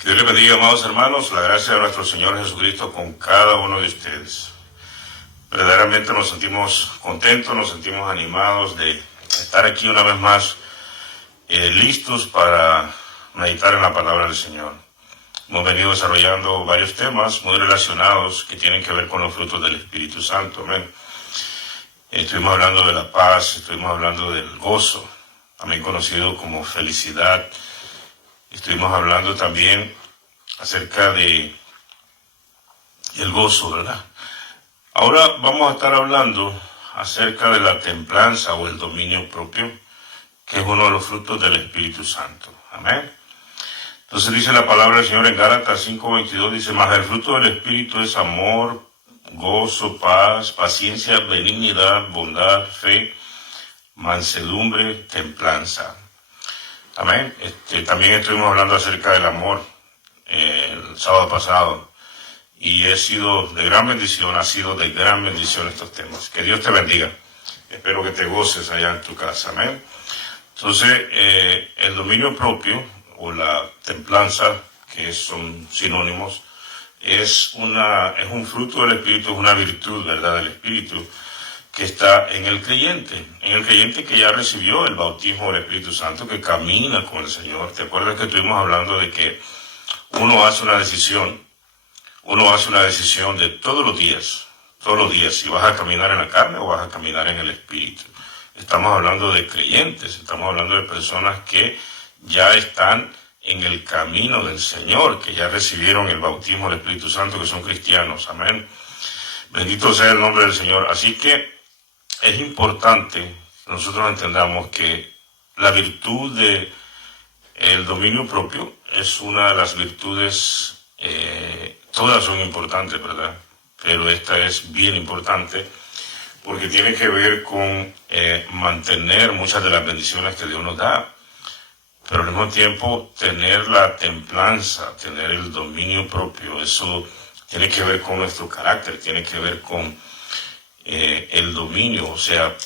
Que Dios les bendiga, amados hermanos, la gracia de nuestro Señor Jesucristo con cada uno de ustedes. Verdaderamente nos sentimos contentos, nos sentimos animados de estar aquí una vez más, listos para meditar en la palabra del Señor. Hemos venido desarrollando varios temas muy relacionados que tienen que ver con los frutos del Espíritu Santo. Amén. Estuvimos hablando de la paz, estuvimos hablando del gozo, también conocido como felicidad. Estuvimos hablando también acerca de el gozo, ¿verdad? Ahora vamos a estar hablando acerca de la templanza o el dominio propio, que es uno de los frutos del Espíritu Santo. Amén. Entonces dice la palabra del Señor en Gálatas 5:22, dice, mas el fruto del Espíritu es amor, gozo, paz, paciencia, benignidad, bondad, fe, mansedumbre, templanza. Amén. También estuvimos hablando acerca del amor el sábado pasado y ha sido de gran bendición estos temas. Que Dios te bendiga. Espero que te goces allá en tu casa. Amén. Entonces, el dominio propio o la templanza, que son sinónimos, es un fruto del Espíritu, es una virtud, ¿verdad?, del Espíritu, que está en el creyente que ya recibió el bautismo del Espíritu Santo, que camina con el Señor. ¿Te acuerdas que estuvimos hablando de que uno hace una decisión de todos los días, si vas a caminar en la carne o vas a caminar en el Espíritu? Estamos hablando de creyentes, estamos hablando de personas que ya están en el camino del Señor, que ya recibieron el bautismo del Espíritu Santo, que son cristianos. Amén. Bendito sea el nombre del Señor. Así que es importante que nosotros entendamos que la virtud de el dominio propio es una de las virtudes, todas son importantes, ¿verdad? Pero esta es bien importante porque tiene que ver con mantener muchas de las bendiciones que Dios nos da, pero al mismo tiempo tener la templanza, tener el dominio propio. Eso tiene que ver con nuestro carácter, tiene que ver con el dominio, o sea,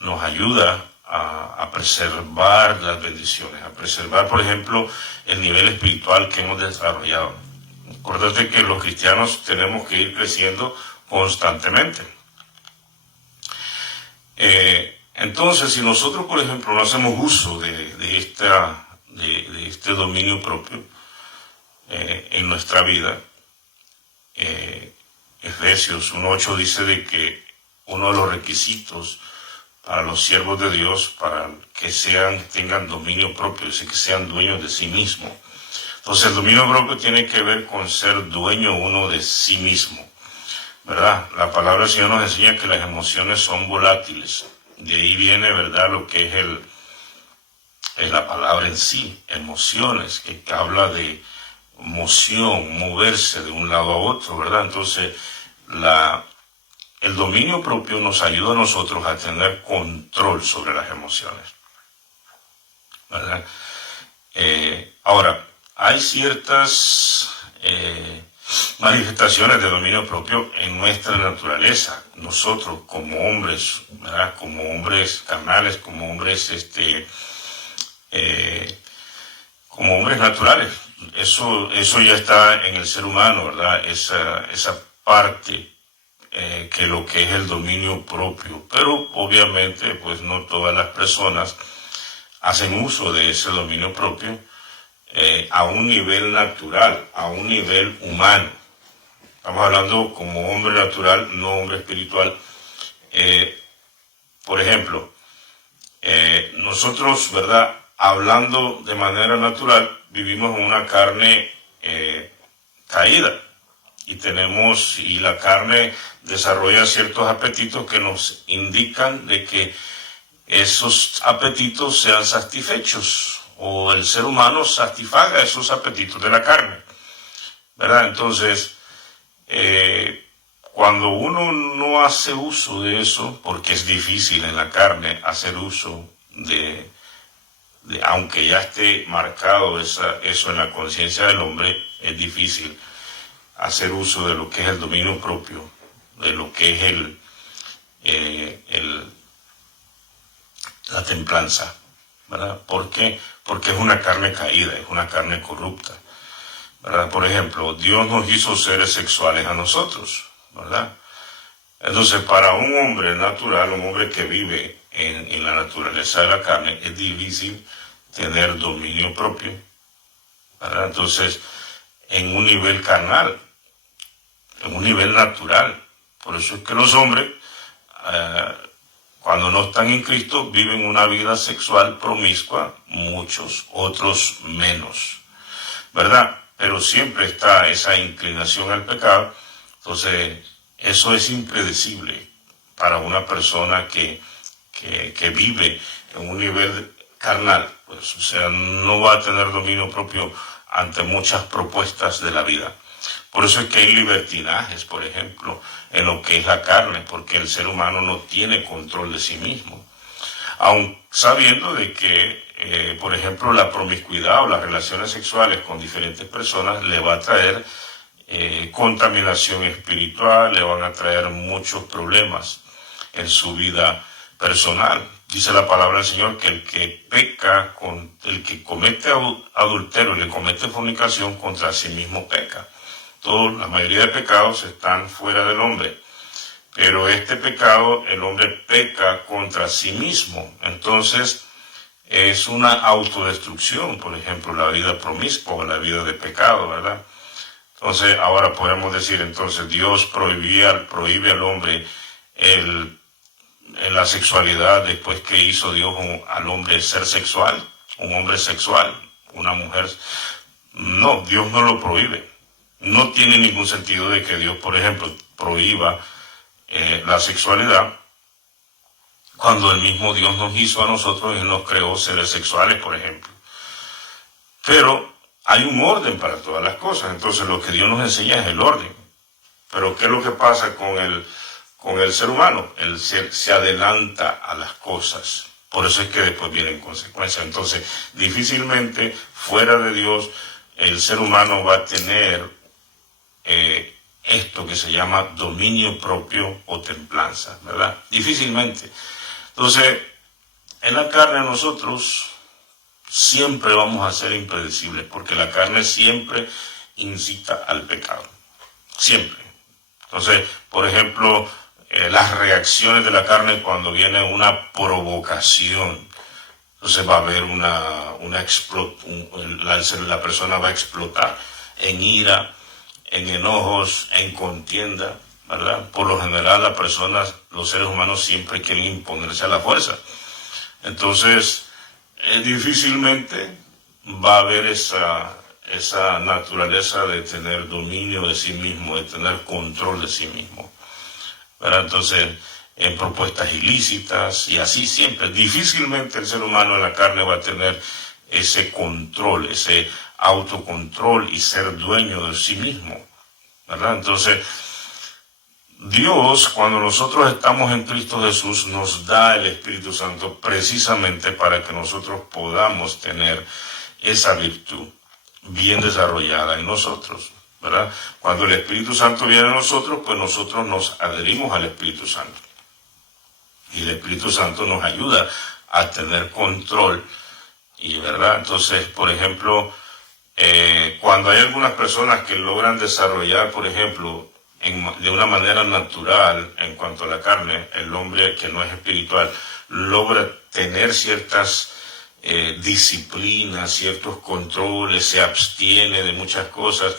nos ayuda a preservar las bendiciones, a preservar, por ejemplo, el nivel espiritual que hemos desarrollado. Acuérdate que los cristianos tenemos que ir creciendo constantemente. Entonces, si nosotros, por ejemplo, no hacemos uso de este dominio propio en nuestra vida, Efesios 1:8 dice de que uno de los requisitos para los siervos de Dios, para que tengan dominio propio, es decir, que sean dueños de sí mismos. Entonces el dominio propio tiene que ver con ser dueño uno de sí mismo, ¿verdad? La palabra del Señor nos enseña que las emociones son volátiles. De ahí viene, ¿verdad?, lo que es la palabra en sí, emociones, que habla de moción, moverse de un lado a otro, ¿verdad? Entonces, el dominio propio nos ayuda a nosotros a tener control sobre las emociones, ¿verdad? Ahora, hay ciertas manifestaciones de dominio propio en nuestra naturaleza. Nosotros como hombres, ¿verdad?, como hombres carnales, como hombres como hombres naturales. Eso ya está en el ser humano, ¿verdad? Esa parte que lo que es el dominio propio. Pero obviamente, pues no todas las personas hacen uso de ese dominio propio a un nivel natural, a un nivel humano. Estamos hablando como hombre natural, no hombre espiritual. Por ejemplo, nosotros, ¿verdad?, hablando de manera natural, vivimos en una carne caída y la carne desarrolla ciertos apetitos que nos indican de que esos apetitos sean satisfechos o el ser humano satisfaga esos apetitos de la carne, ¿verdad? Entonces, cuando uno no hace uso de eso, porque es difícil en la carne hacer uso de aunque ya esté marcado eso en la conciencia del hombre, es difícil hacer uso de lo que es el dominio propio, de lo que es la templanza, ¿verdad? ¿Por qué? Porque es una carne caída, es una carne corrupta. ¿verdad? Por ejemplo, Dios nos hizo seres sexuales a nosotros, ¿verdad? Entonces, para un hombre natural, un hombre que vive en la naturaleza de la carne, es difícil tener dominio propio, ¿verdad? Entonces, en un nivel carnal, en un nivel natural. Por eso es que los hombres, cuando no están en Cristo, viven una vida sexual promiscua, muchos, otros menos, ¿verdad? Pero siempre está esa inclinación al pecado. Entonces, eso es impredecible para una persona que vive en un nivel carnal. Pues, o sea, no va a tener dominio propio ante muchas propuestas de la vida. Por eso es que hay libertinajes, por ejemplo, en lo que es la carne, porque el ser humano no tiene control de sí mismo. Aun sabiendo de que, por ejemplo, la promiscuidad o las relaciones sexuales con diferentes personas le va a traer contaminación espiritual, le van a traer muchos problemas en su vida personal. Dice la palabra del Señor que el que peca, el que comete adulterio, le comete fornicación, contra sí mismo peca. La mayoría de pecados están fuera del hombre, pero este pecado, el hombre peca contra sí mismo. Entonces, es una autodestrucción, por ejemplo, la vida promiscua, la vida de pecado, ¿verdad? Entonces, ahora podemos decir, entonces, Dios prohíbe al hombre en la sexualidad después que hizo Dios al hombre ser sexual, un hombre sexual, una mujer. No, Dios no lo prohíbe. No tiene ningún sentido de que Dios, por ejemplo, prohíba la sexualidad cuando el mismo Dios nos hizo a nosotros y nos creó seres sexuales, por ejemplo. Pero hay un orden para todas las cosas. Entonces lo que Dios nos enseña es el orden. Pero ¿qué es lo que pasa con el ser humano? Él se adelanta a las cosas. Por eso es que después vienen consecuencias. Entonces, difícilmente fuera de Dios el ser humano va a tener esto que se llama dominio propio o templanza, ¿verdad? Difícilmente. Entonces, en la carne nosotros siempre vamos a ser impredecibles, porque la carne siempre incita al pecado. Siempre. Entonces, por ejemplo, las reacciones de la carne cuando viene una provocación, entonces va a haber la persona va a explotar en ira, en enojos, en contienda, ¿verdad? Por lo general las personas, los seres humanos siempre quieren imponerse a la fuerza. Entonces, difícilmente va a haber esa naturaleza de tener dominio de sí mismo, de tener control de sí mismo, ¿verdad? Entonces, en propuestas ilícitas y así siempre, difícilmente el ser humano en la carne va a tener ese control, ese autocontrol y ser dueño de sí mismo, ¿verdad? Entonces, Dios, cuando nosotros estamos en Cristo Jesús, nos da el Espíritu Santo precisamente para que nosotros podamos tener esa virtud bien desarrollada en nosotros, ¿verdad? Cuando el Espíritu Santo viene a nosotros, pues nosotros nos adherimos al Espíritu Santo. Y el Espíritu Santo nos ayuda a tener control. Y, ¿verdad? Entonces, por ejemplo, cuando hay algunas personas que logran desarrollar, por ejemplo, de una manera natural en cuanto a la carne, el hombre que no es espiritual logra tener ciertas disciplinas, ciertos controles, se abstiene de muchas cosas,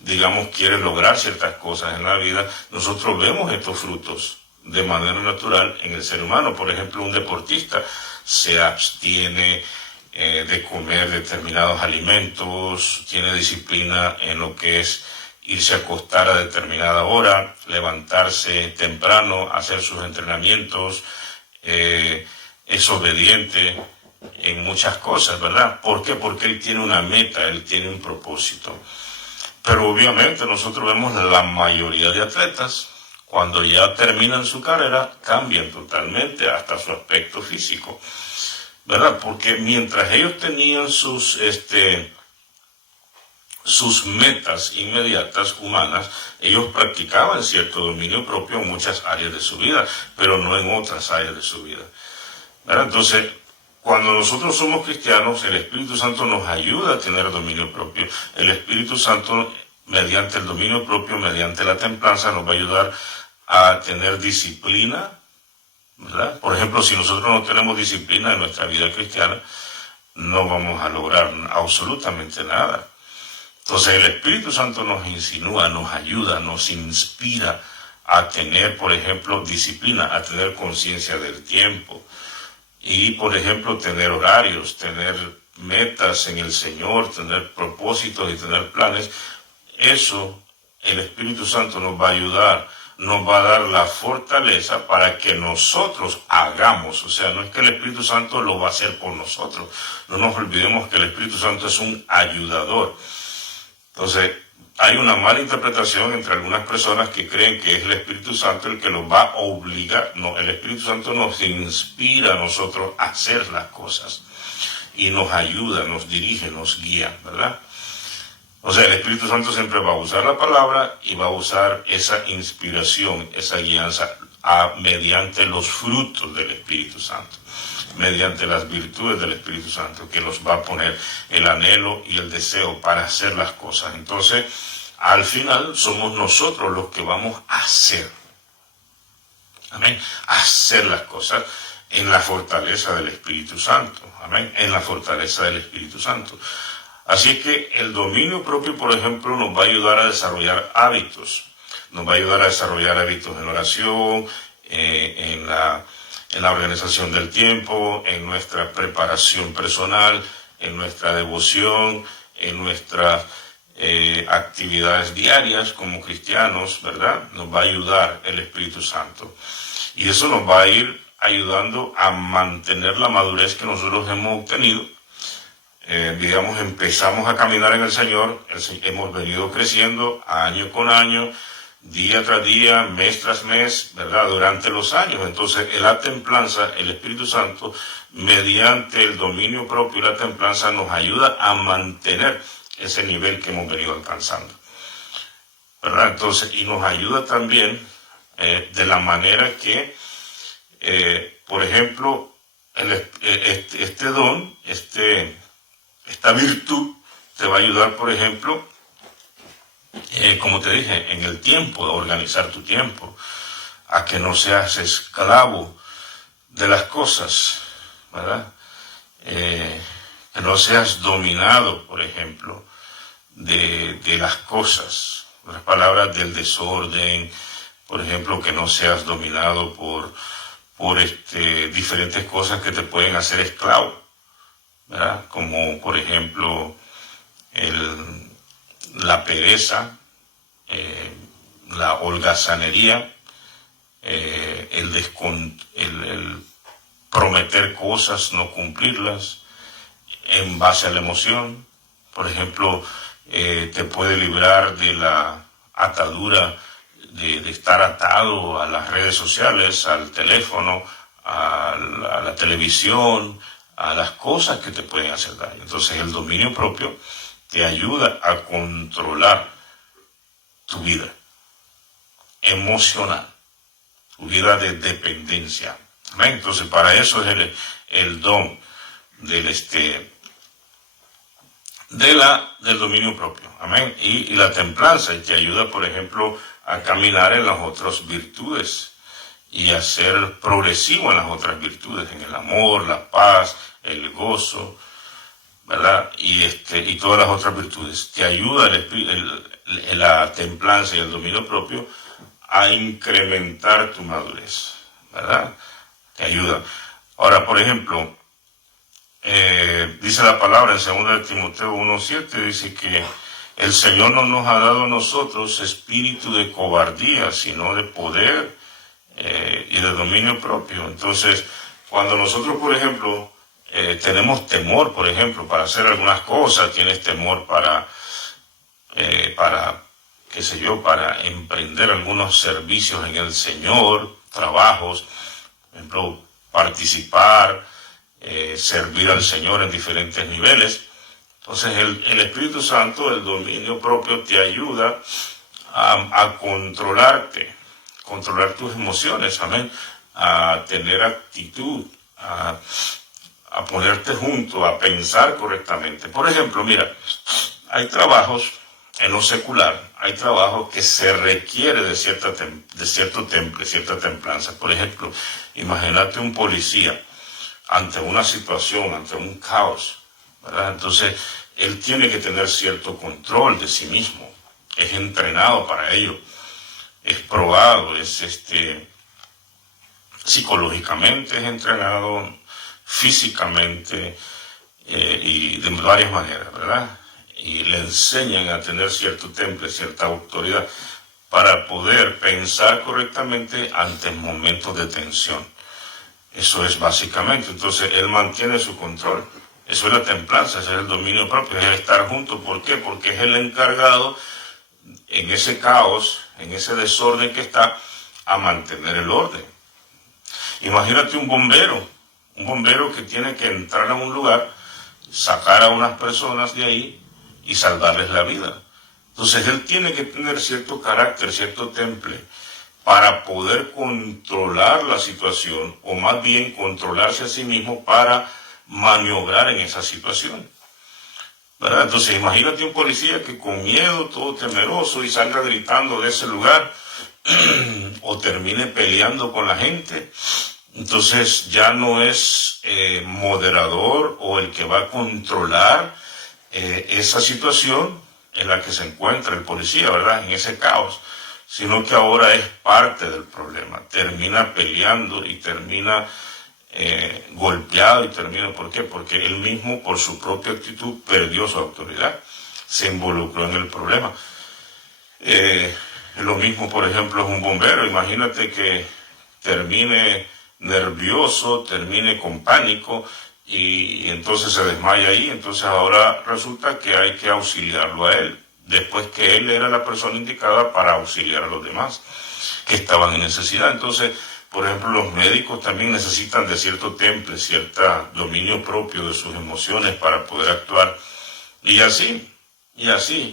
digamos, quiere lograr ciertas cosas en la vida. Nosotros vemos estos frutos de manera natural en el ser humano. Por ejemplo, un deportista se abstiene de comer determinados alimentos, tiene disciplina en lo que es irse a acostar a determinada hora, levantarse temprano, hacer sus entrenamientos, es obediente en muchas cosas, ¿verdad? ¿Por qué? Porque él tiene una meta, él tiene un propósito. Pero obviamente nosotros vemos la mayoría de atletas, cuando ya terminan su carrera, cambian totalmente hasta su aspecto físico, ¿verdad? Porque mientras ellos tenían sus metas inmediatas humanas, ellos practicaban cierto dominio propio en muchas áreas de su vida, pero no en otras áreas de su vida, ¿verdad? Entonces, cuando nosotros somos cristianos, el Espíritu Santo nos ayuda a tener dominio propio. El Espíritu Santo, mediante el dominio propio, mediante la templanza, nos va a ayudar a tener disciplina, ¿verdad? Por ejemplo, si nosotros no tenemos disciplina en nuestra vida cristiana, no vamos a lograr absolutamente nada. Entonces el Espíritu Santo nos insinúa, nos ayuda, nos inspira a tener, por ejemplo, disciplina, a tener conciencia del tiempo y, por ejemplo, tener horarios, tener metas en el Señor, tener propósitos y tener planes. Eso el Espíritu Santo nos va a ayudar, nos va a dar la fortaleza para que nosotros hagamos. O sea, no es que el Espíritu Santo lo va a hacer por nosotros. No nos olvidemos que el Espíritu Santo es un ayudador. Entonces, hay una mala interpretación entre algunas personas que creen que es el Espíritu Santo el que nos va a obligar. No, el Espíritu Santo nos inspira a nosotros a hacer las cosas y nos ayuda, nos dirige, nos guía, ¿verdad? O sea, el Espíritu Santo siempre va a usar la palabra y va a usar esa inspiración, esa guianza mediante los frutos del Espíritu Santo, mediante las virtudes del Espíritu Santo, que nos va a poner el anhelo y el deseo para hacer las cosas. Entonces, al final somos nosotros los que vamos a hacer. Amén. Hacer las cosas en la fortaleza del Espíritu Santo. Amén. En la fortaleza del Espíritu Santo. Así que el dominio propio, por ejemplo, nos va a ayudar a desarrollar hábitos. Nos va a ayudar a desarrollar hábitos en oración, en la organización del tiempo, en nuestra preparación personal, en nuestra devoción, en nuestras actividades diarias como cristianos, ¿verdad? Nos va a ayudar el Espíritu Santo. Y eso nos va a ir ayudando a mantener la madurez que nosotros hemos obtenido. Digamos, empezamos a caminar en el Señor, hemos venido creciendo año con año, día tras día, mes tras mes, ¿verdad? Durante los años. Entonces, en la templanza, el Espíritu Santo, mediante el dominio propio y la templanza, nos ayuda a mantener ese nivel que hemos venido alcanzando, ¿verdad? Entonces, y nos ayuda también de la manera que, por ejemplo, este don, esta virtud te va a ayudar, por ejemplo, como te dije, en el tiempo, a organizar tu tiempo, a que no seas esclavo de las cosas, ¿verdad? Que no seas dominado, por ejemplo, de las cosas, las palabras del desorden, por ejemplo, que no seas dominado por diferentes cosas que te pueden hacer esclavo, ¿verdad? Como por ejemplo la pereza, la holgazanería, el prometer cosas, no cumplirlas, en base a la emoción. Por ejemplo, te puede librar de la atadura de estar atado a las redes sociales, al teléfono, a la televisión, a las cosas que te pueden hacer daño. Entonces el dominio propio te ayuda a controlar tu vida emocional, tu vida de dependencia. ¿Amén? Entonces para eso es el don del dominio propio. Amén. Y la templanza, y te ayuda, por ejemplo, a caminar en las otras virtudes y a ser progresivo en las otras virtudes, en el amor, la paz, el gozo, ¿verdad? Y todas las otras virtudes. Te ayuda la templanza y el dominio propio a incrementar tu madurez, ¿verdad? Te ayuda. Ahora, por ejemplo, dice la palabra en 2 Timoteo 1:7, dice que el Señor no nos ha dado a nosotros espíritu de cobardía, sino de poder y de dominio propio. Entonces, cuando nosotros, por ejemplo, tenemos temor, por ejemplo, para hacer algunas cosas, tienes temor para qué sé yo, para emprender algunos servicios en el Señor, trabajos, por ejemplo, participar, servir al Señor en diferentes niveles. Entonces el Espíritu Santo, el dominio propio, te ayuda a controlarte, controlar tus emociones, amén, a tener actitud, a ponerte junto, a pensar correctamente. Por ejemplo, mira, hay trabajos en lo secular, hay trabajos que se requiere de cierto temple, cierta templanza. Por ejemplo, imagínate un policía ante una situación, ante un caos, ¿verdad? Entonces, él tiene que tener cierto control de sí mismo. Es entrenado para ello. Es probado, psicológicamente es entrenado, físicamente y de varias maneras, ¿verdad? Y le enseñan a tener cierto temple, cierta autoridad para poder pensar correctamente ante momentos de tensión. Eso es básicamente. Entonces él mantiene su control. Eso es la templanza, ese es el dominio propio, es el estar junto. ¿Por qué? Porque es el encargado en ese caos, en ese desorden que está, a mantener el orden. Imagínate un bombero que tiene que entrar a un lugar, sacar a unas personas de ahí y salvarles la vida. Entonces él tiene que tener cierto carácter, cierto temple, para poder controlar la situación, o más bien controlarse a sí mismo para maniobrar en esa situación, ¿verdad? Entonces imagínate un policía que con miedo, todo temeroso, y salga gritando de ese lugar o termine peleando con la gente. Entonces ya no es moderador o el que va a controlar esa situación en la que se encuentra el policía, ¿verdad? En ese caos, sino que ahora es parte del problema. Termina peleando y termina golpeado y termina. ¿Por qué? Porque él mismo, por su propia actitud, perdió su autoridad, se involucró en el problema. Lo mismo, por ejemplo, es un bombero. Imagínate que termine nervioso, termine con pánico y entonces se desmaya ahí. Entonces ahora resulta que hay que auxiliarlo a él, después que él era la persona indicada para auxiliar a los demás que estaban en necesidad. Entonces, por ejemplo, los médicos también necesitan de cierto temple, cierto dominio propio de sus emociones para poder actuar. Y así,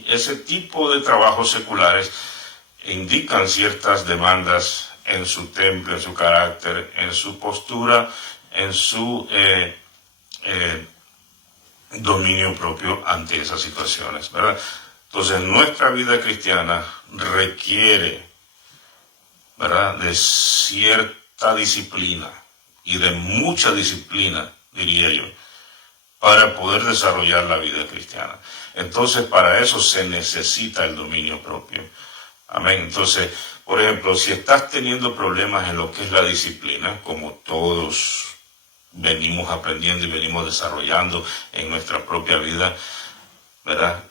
ese tipo de trabajos seculares indican ciertas demandas en su temple, en su carácter, en su postura, en su dominio propio ante esas situaciones, ¿verdad? Entonces, nuestra vida cristiana requiere, ¿verdad?, de cierta disciplina y de mucha disciplina, diría yo, para poder desarrollar la vida cristiana. Entonces, para eso se necesita el dominio propio. Amén. Entonces, por ejemplo, si estás teniendo problemas en lo que es la disciplina, como todos venimos aprendiendo y venimos desarrollando en nuestra propia vida, ¿verdad?,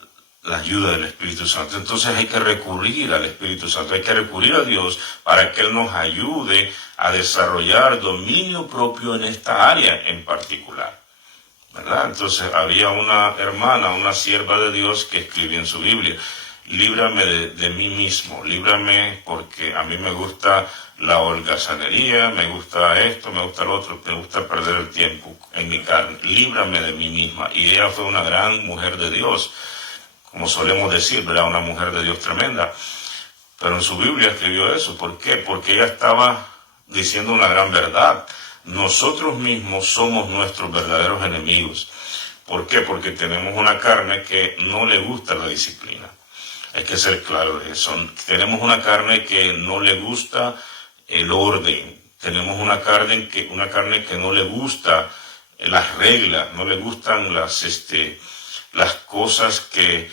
la ayuda del Espíritu Santo. Entonces hay que recurrir al Espíritu Santo, hay que recurrir a Dios para que Él nos ayude a desarrollar dominio propio en esta área en particular, ¿verdad? Entonces había una hermana, una sierva de Dios que escribía en su Biblia: líbrame de mí mismo, líbrame porque a mí me gusta la holgazanería, me gusta esto, me gusta lo otro, me gusta perder el tiempo en mi carne, líbrame de mí misma. Y ella fue una gran mujer de Dios, como solemos decir, ¿verdad? Una mujer de Dios tremenda. Pero en su Biblia escribió eso. ¿Por qué? Porque ella estaba diciendo una gran verdad. Nosotros mismos somos nuestros verdaderos enemigos. ¿Por qué? Porque tenemos una carne que no le gusta la disciplina. Hay que ser claro de eso. Tenemos una carne que no le gusta el orden. Tenemos una carne que no le gusta las reglas, no le gustan las cosas que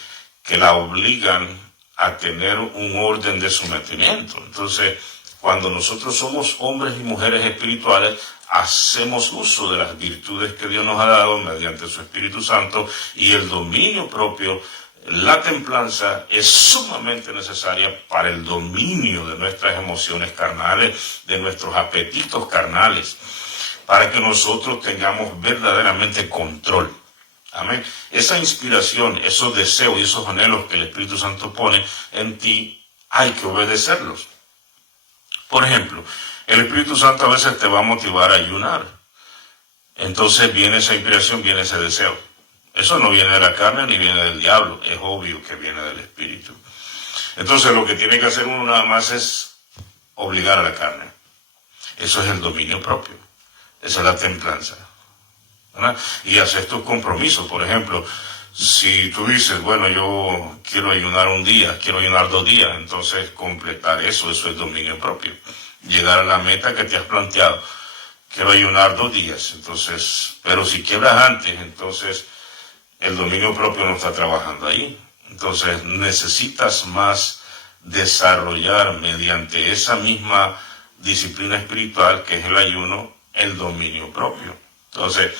la obligan a tener un orden de sometimiento. Entonces, cuando nosotros somos hombres y mujeres espirituales, hacemos uso de las virtudes que Dios nos ha dado mediante su Espíritu Santo, y el dominio propio, la templanza, es sumamente necesaria para el dominio de nuestras emociones carnales, de nuestros apetitos carnales, para que nosotros tengamos verdaderamente control. Amén. Esa inspiración, esos deseos y esos anhelos que el Espíritu Santo pone en ti, hay que obedecerlos. Por ejemplo, el Espíritu Santo a veces te va a motivar a ayunar. Entonces viene esa inspiración, viene ese deseo. Eso no viene de la carne ni viene del diablo, es obvio que viene del Espíritu. Entonces lo que tiene que hacer uno nada más es obligar a la carne. Eso es el dominio propio. Esa es la templanza. ¿verdad? Y haces tus compromisos. Por ejemplo, si tú dices, bueno, yo quiero ayunar un día, quiero ayunar 2 días, entonces completar eso es dominio propio. Llegar a la meta que te has planteado. Quiero ayunar 2 días, entonces, pero si quiebras antes, entonces el dominio propio no está trabajando ahí. Entonces necesitas más desarrollar mediante esa misma disciplina espiritual que es el ayuno, el dominio propio. Entonces,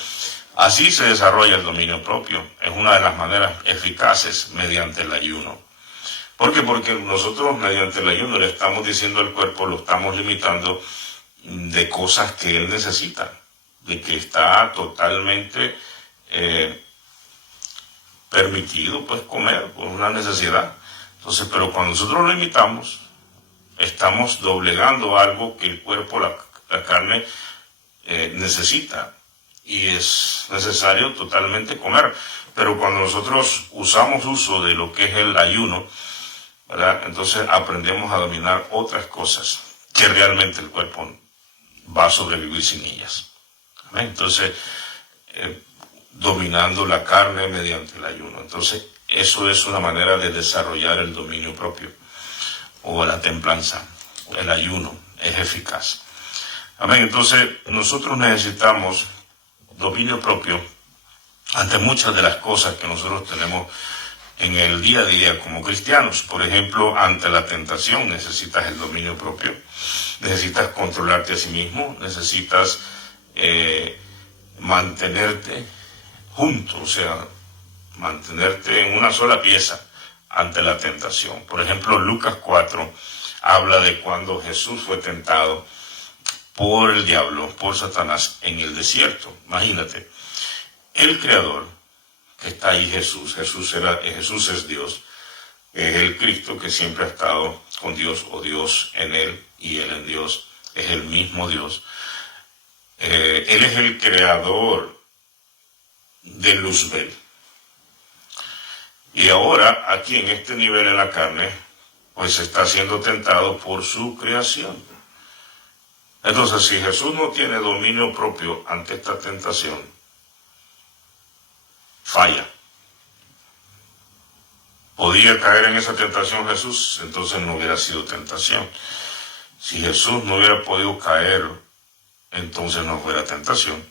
así se desarrolla el dominio propio. Es una de las maneras eficaces mediante el ayuno. ¿Por qué? Porque nosotros mediante el ayuno le estamos diciendo al cuerpo, lo estamos limitando de cosas que él necesita, de que está totalmente permitido pues comer por una necesidad. Entonces, pero cuando nosotros lo limitamos, estamos doblegando algo que el cuerpo, la carne, necesita y es necesario totalmente comer. Pero cuando nosotros usamos uso de lo que es el ayuno, ¿verdad? Entonces aprendemos a dominar otras cosas que realmente el cuerpo va a sobrevivir sin ellas. ¿Amén? Entonces, dominando la carne mediante el ayuno. Entonces, eso es una manera de desarrollar el dominio propio o la templanza. El ayuno es eficaz. Amén. Entonces, nosotros necesitamos dominio propio ante muchas de las cosas que nosotros tenemos en el día a día como cristianos. Por ejemplo, ante la tentación necesitas el dominio propio, necesitas controlarte a sí mismo, necesitas mantenerte junto, o sea, mantenerte en una sola pieza ante la tentación. Por ejemplo, Lucas 4 habla de cuando Jesús fue tentado por el diablo, por Satanás, en el desierto. Imagínate, el Creador, que está ahí Jesús es Dios, es el Cristo que siempre ha estado con Dios, o Dios en él y él en Dios, es el mismo Dios. Él es el creador de Luzbel. Y ahora, aquí en este nivel en la carne, pues está siendo tentado por su creación. Entonces, si Jesús no tiene dominio propio ante esta tentación, falla. Podía caer en esa tentación Jesús, entonces no hubiera sido tentación. Si Jesús no hubiera podido caer, entonces no fuera tentación.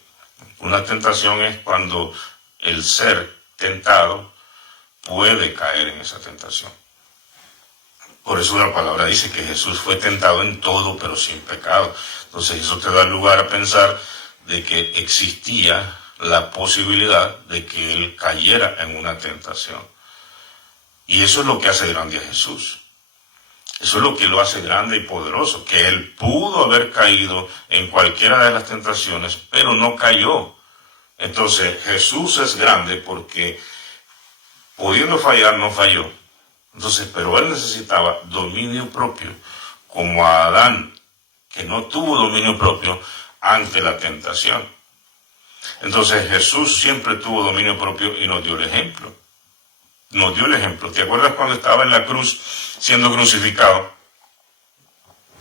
Una tentación es cuando el ser tentado puede caer en esa tentación. Por eso la palabra dice que Jesús fue tentado en todo, pero sin pecado. Entonces eso te da lugar a pensar de que existía la posibilidad de que él cayera en una tentación. Y eso es lo que hace grande a Jesús. Eso es lo que lo hace grande y poderoso, que él pudo haber caído en cualquiera de las tentaciones, pero no cayó. Entonces Jesús es grande porque pudiendo fallar, no falló. Entonces, pero él necesitaba dominio propio, como a Adán, que no tuvo dominio propio ante la tentación. Entonces Jesús siempre tuvo dominio propio y nos dio el ejemplo. Nos dio el ejemplo. ¿Te acuerdas cuando estaba en la cruz siendo crucificado?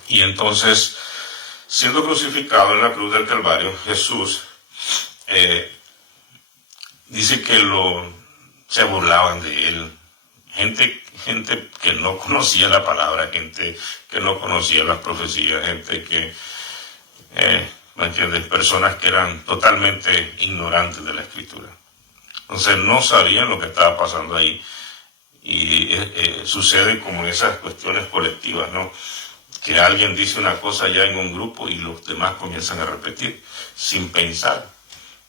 Y entonces, siendo crucificado en la cruz del Calvario, Jesús dice que se burlaban de él. Gente que no conocía la palabra, gente que no conocía las profecías, gente que, ¿me entiendes? Personas que eran totalmente ignorantes de la Escritura. Entonces no sabían lo que estaba pasando ahí. Y sucede como en esas cuestiones colectivas, ¿no? Que alguien dice una cosa ya en un grupo y los demás comienzan a repetir sin pensar.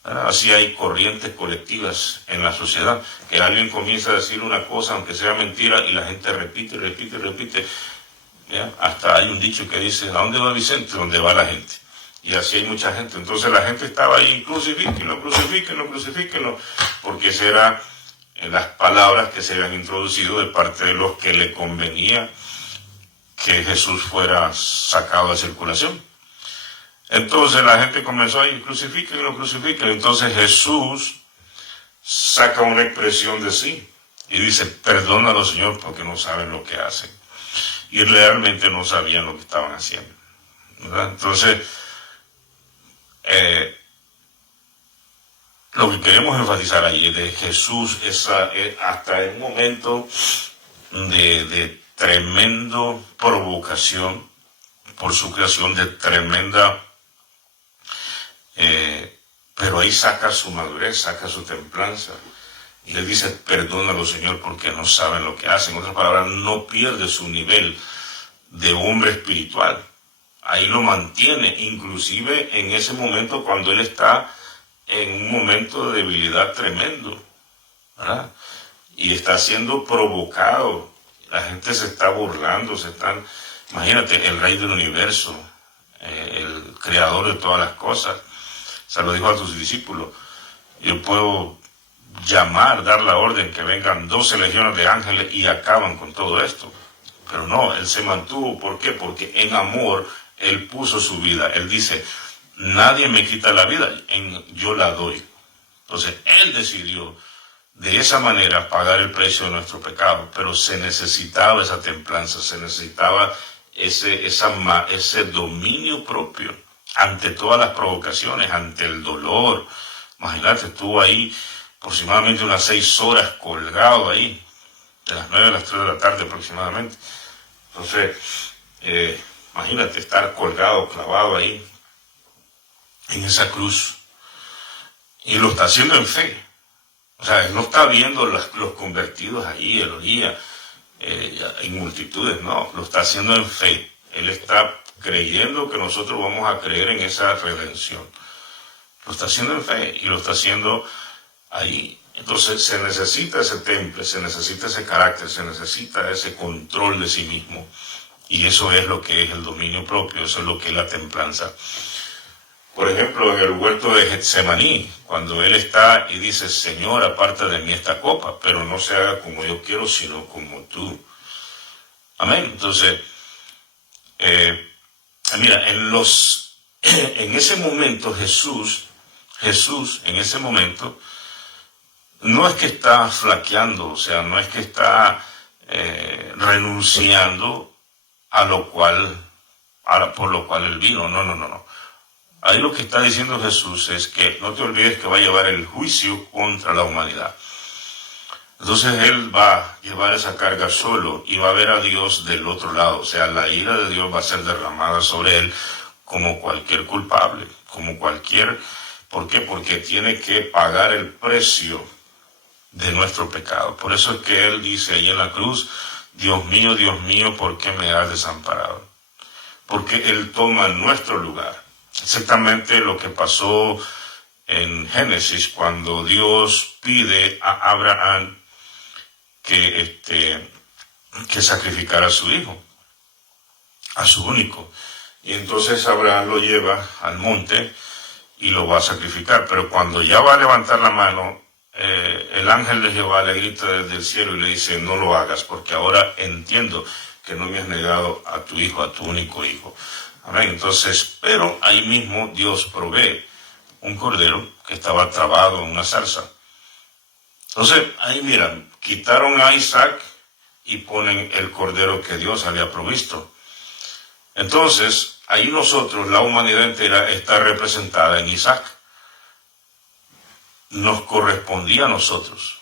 Así hay corrientes colectivas en la sociedad, que alguien comienza a decir una cosa aunque sea mentira y la gente repite, repite, repite. ¿Ya? Hasta hay un dicho que dice, ¿a dónde va Vicente? ¿Dónde va la gente? Y así hay mucha gente. Entonces la gente estaba ahí, crucifíquenlo, crucifíquenlo, crucifíquenlo, porque esas eran las palabras que se habían introducido de parte de los que le convenía que Jesús fuera sacado de circulación. Entonces la gente comenzó a ir, crucifíquenlo, crucifíquenlo. Entonces Jesús saca una expresión de sí y dice, perdónalo, Señor, porque no saben lo que hacen. Y realmente no sabían lo que estaban haciendo, ¿verdad? Entonces, Lo que queremos enfatizar ahí de Jesús es hasta un momento de tremendo provocación por su creación, de tremenda, pero ahí saca su madurez, saca su templanza. Y le dice, perdónalo, Señor, porque no saben lo que hacen. En otras palabras, no pierde su nivel de hombre espiritual. Ahí lo mantiene, inclusive en ese momento cuando él está en un momento de debilidad tremendo, ¿verdad? Y está siendo provocado. La gente se está burlando, imagínate, el rey del universo, el creador de todas las cosas, se lo dijo a sus discípulos, yo puedo dar la orden que vengan 12 legiones de ángeles y acaban con todo esto. Pero no, él se mantuvo. ¿Por qué? Porque en amor él puso su vida. Él dice, nadie me quita la vida, yo la doy. Entonces él decidió de esa manera pagar el precio de nuestro pecado, pero se necesitaba esa templanza, se necesitaba ese dominio propio ante todas las provocaciones, ante el dolor. Imagínate, estuvo ahí aproximadamente unas 6 horas colgado ahí, de las 9 a las 3 de la tarde aproximadamente. Entonces, imagínate estar colgado, clavado ahí, en esa cruz. Y lo está haciendo en fe. O sea, él no está viendo los convertidos ahí, el orilla, en multitudes, no, lo está haciendo en fe. Él está creyendo que nosotros vamos a creer en esa redención. Lo está haciendo en fe y lo está haciendo ahí. Entonces se necesita ese temple, se necesita ese carácter, se necesita ese control de sí mismo. Y eso es lo que es el dominio propio, eso es lo que es la templanza. Por ejemplo, en el huerto de Getsemaní, cuando él está y dice, Señor, aparta de mí esta copa, pero no se haga como yo quiero, sino como tú. Amén. Entonces, mira, en ese momento Jesús, en ese momento, no es que está flaqueando, o sea, no es que está renunciando por lo cual él vino, no. Ahí lo que está diciendo Jesús es que no te olvides que va a llevar el juicio contra la humanidad. Entonces él va a llevar esa carga solo y va a ver a Dios del otro lado. O sea, la ira de Dios va a ser derramada sobre él como cualquier culpable, ¿por qué? Porque tiene que pagar el precio de nuestro pecado. Por eso es que él dice ahí en la cruz, Dios mío, ¿por qué me has desamparado? Porque él toma nuestro lugar. Exactamente lo que pasó en Génesis cuando Dios pide a Abraham que sacrificara a su hijo, a su único. Y entonces Abraham lo lleva al monte y lo va a sacrificar. Pero cuando ya va a levantar la mano, el ángel de Jehová le grita desde el cielo y le dice, no lo hagas, porque ahora entiendo que no me has negado a tu hijo, a tu único hijo. Amén. Entonces, pero ahí mismo Dios provee un cordero que estaba trabado en una zarza. Entonces, ahí miran, quitaron a Isaac y ponen el cordero que Dios había provisto. Entonces, ahí nosotros, la humanidad entera, está representada en Isaac. Nos correspondía a nosotros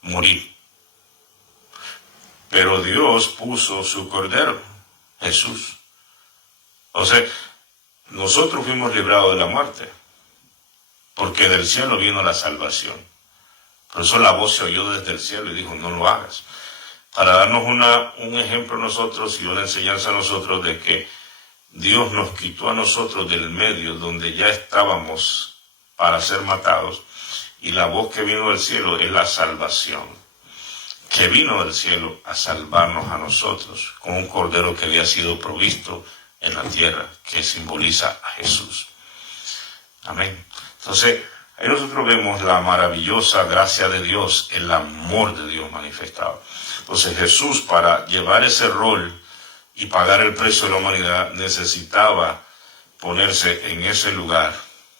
morir. Pero Dios puso su cordero, Jesús. O sea, nosotros fuimos librados de la muerte, porque del cielo vino la salvación. Por eso la voz se oyó desde el cielo y dijo, no lo hagas. Para darnos un ejemplo a nosotros y una enseñanza a nosotros de que Dios nos quitó a nosotros del medio donde ya estábamos para ser matados, y la voz que vino del cielo es la salvación, que vino del cielo a salvarnos a nosotros, con un cordero que había sido provisto en la tierra, que simboliza a Jesús. Amén. Entonces, ahí nosotros vemos la maravillosa gracia de Dios, el amor de Dios manifestado. Entonces Jesús, para llevar ese rol y pagar el precio de la humanidad, necesitaba ponerse en ese lugar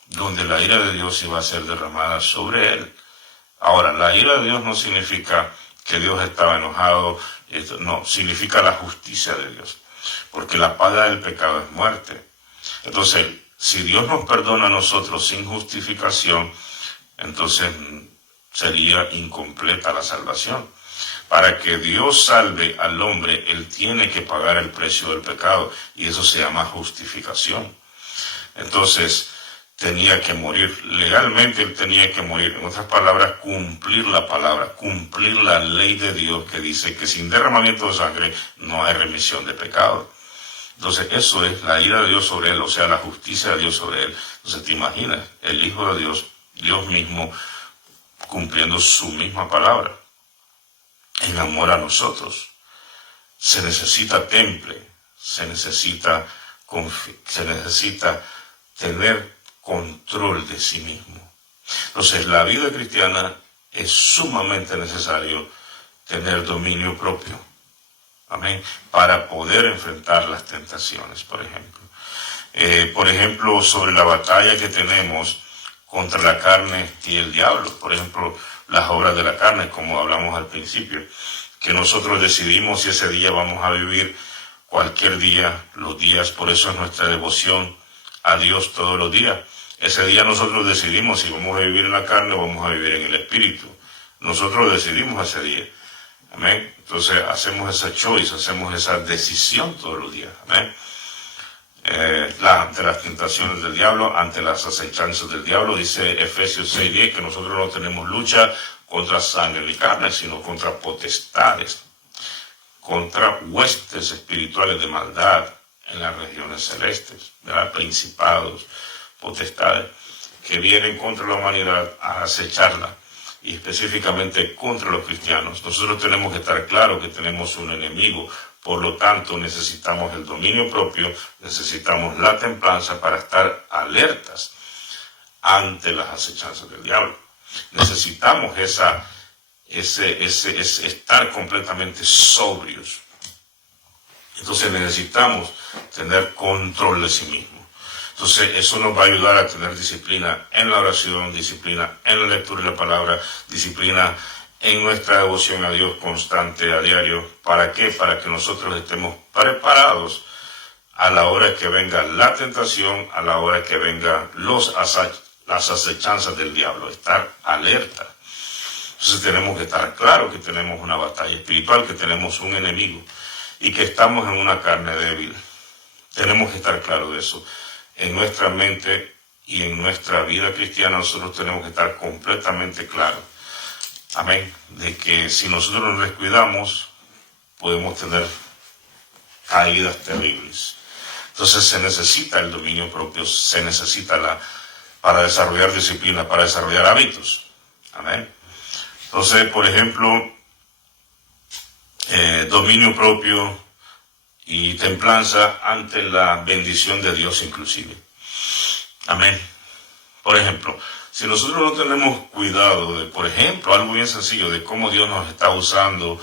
donde la ira de Dios iba a ser derramada sobre él. Ahora, la ira de Dios no significa que Dios estaba enojado, no, significa la justicia de Dios, porque la paga del pecado es muerte. Entonces, si Dios nos perdona a nosotros sin justificación, entonces sería incompleta la salvación. Para que Dios salve al hombre, Él tiene que pagar el precio del pecado, y eso se llama justificación. Entonces, tenía que morir, legalmente Él tenía que morir. En otras palabras, cumplir la palabra, cumplir la ley de Dios que dice que sin derramamiento de sangre no hay remisión de pecado. Entonces, eso es la ira de Dios sobre Él, o sea, la justicia de Dios sobre Él. Entonces, te imaginas, el Hijo de Dios, Dios mismo, cumpliendo su misma palabra en amor a nosotros. Se necesita temple, se necesita tener control de sí mismo. Entonces, la vida cristiana es sumamente necesario tener dominio propio. Amén. Para poder enfrentar las tentaciones, por ejemplo. Sobre la batalla que tenemos contra la carne y el diablo. Por ejemplo, las obras de la carne, como hablamos al principio, que nosotros decidimos si ese día vamos a vivir cualquier día, los días, por eso es nuestra devoción a Dios todos los días. Ese día nosotros decidimos si vamos a vivir en la carne o vamos a vivir en el espíritu. Nosotros decidimos ese día. Amén. Entonces hacemos esa choice, hacemos esa decisión todos los días. Amén. Ante las tentaciones del diablo, ante las acechanzas del diablo, dice Efesios 6:10 que nosotros no tenemos lucha contra sangre ni carne, sino contra potestades, contra huestes espirituales de maldad en las regiones celestes, ¿verdad? Principados, potestades, que vienen contra la humanidad a acecharla, y específicamente contra los cristianos. Nosotros tenemos que estar claros que tenemos un enemigo. Por lo tanto, necesitamos el dominio propio, necesitamos la templanza para estar alertas ante las acechanzas del diablo. Necesitamos estar completamente sobrios. Entonces necesitamos tener control de sí mismo. Entonces eso nos va a ayudar a tener disciplina en la oración, disciplina en la lectura de la palabra, disciplina en nuestra devoción a Dios constante, a diario. ¿Para qué? Para que nosotros estemos preparados a la hora que venga la tentación, a la hora que vengan las acechanzas del diablo, estar alerta. Entonces tenemos que estar claros que tenemos una batalla espiritual, que tenemos un enemigo y que estamos en una carne débil. Tenemos que estar claros de eso. En nuestra mente y en nuestra vida cristiana nosotros tenemos que estar completamente claros. Amén. De que si nosotros nos descuidamos, podemos tener caídas terribles. Entonces se necesita el dominio propio, se necesita para desarrollar disciplina, para desarrollar hábitos. Amén. Entonces, por ejemplo, dominio propio y templanza ante la bendición de Dios inclusive. Amén. Por ejemplo, si nosotros no tenemos cuidado de, por ejemplo, algo bien sencillo, de cómo Dios nos está usando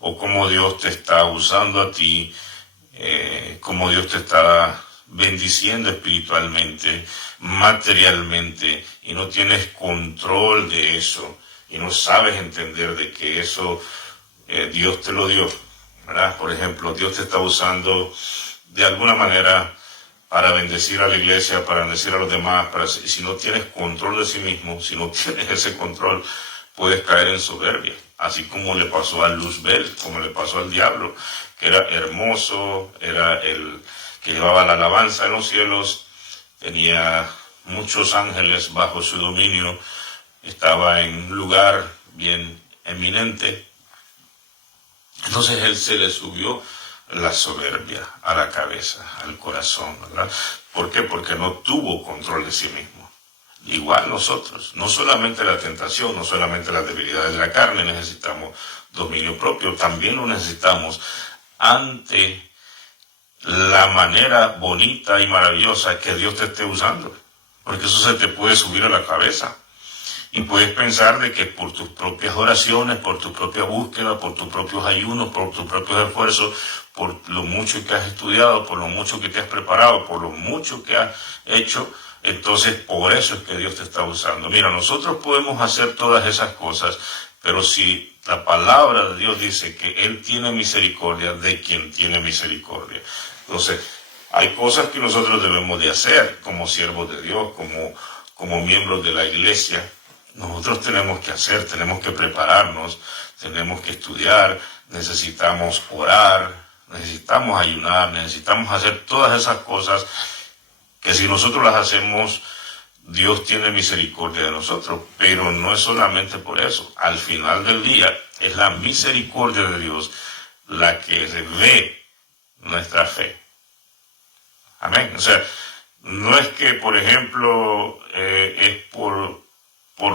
o cómo Dios te está usando a ti, cómo Dios te está bendiciendo espiritualmente, materialmente, y no tienes control de eso, y no sabes entender de que eso Dios te lo dio, ¿verdad? Por ejemplo, Dios te está usando de alguna manera para bendecir a la iglesia, para bendecir a los demás, si no tienes control de sí mismo, si no tienes ese control, puedes caer en soberbia, así como le pasó a Luzbel, como le pasó al diablo, que era hermoso, era el que llevaba la alabanza en los cielos, tenía muchos ángeles bajo su dominio, estaba en un lugar bien eminente. Entonces él se le subió la soberbia a la cabeza, al corazón, ¿verdad? ¿Por qué? Porque no tuvo control de sí mismo. Igual nosotros, no solamente la tentación, no solamente las debilidades de la carne, necesitamos dominio propio, también lo necesitamos ante la manera bonita y maravillosa que Dios te esté usando, porque eso se te puede subir a la cabeza. Y puedes pensar de que por tus propias oraciones, por tu propia búsqueda, por tus propios ayunos, por tus propios esfuerzos, por lo mucho que has estudiado, por lo mucho que te has preparado, por lo mucho que has hecho, entonces por eso es que Dios te está usando. Mira, nosotros podemos hacer todas esas cosas, pero si la palabra de Dios dice que Él tiene misericordia de quien tiene misericordia. Entonces, hay cosas que nosotros debemos de hacer como siervos de Dios, como miembros de la iglesia, Nosotros tenemos que hacer, tenemos que prepararnos, tenemos que estudiar, necesitamos orar, necesitamos ayunar, necesitamos hacer todas esas cosas que si nosotros las hacemos, Dios tiene misericordia de nosotros, pero no es solamente por eso. Al final del día es la misericordia de Dios la que ve nuestra fe. Amén. O sea, no es que, por ejemplo, es por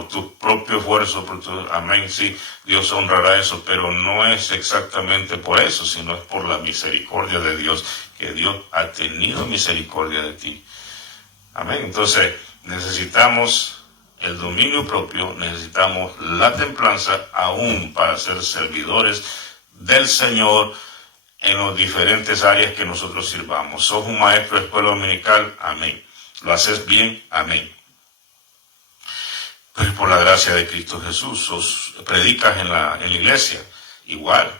tu propio esfuerzo, amén, sí, Dios honrará eso, pero no es exactamente por eso, sino es por la misericordia de Dios, que Dios ha tenido misericordia de ti. Amén. Entonces, necesitamos el dominio propio, necesitamos la templanza aún para ser servidores del Señor en las diferentes áreas que nosotros sirvamos. ¿Sos un maestro de escuela dominical? Amén. ¿Lo haces bien? Amén. Pero por la gracia de Cristo Jesús, predicas en la iglesia, igual.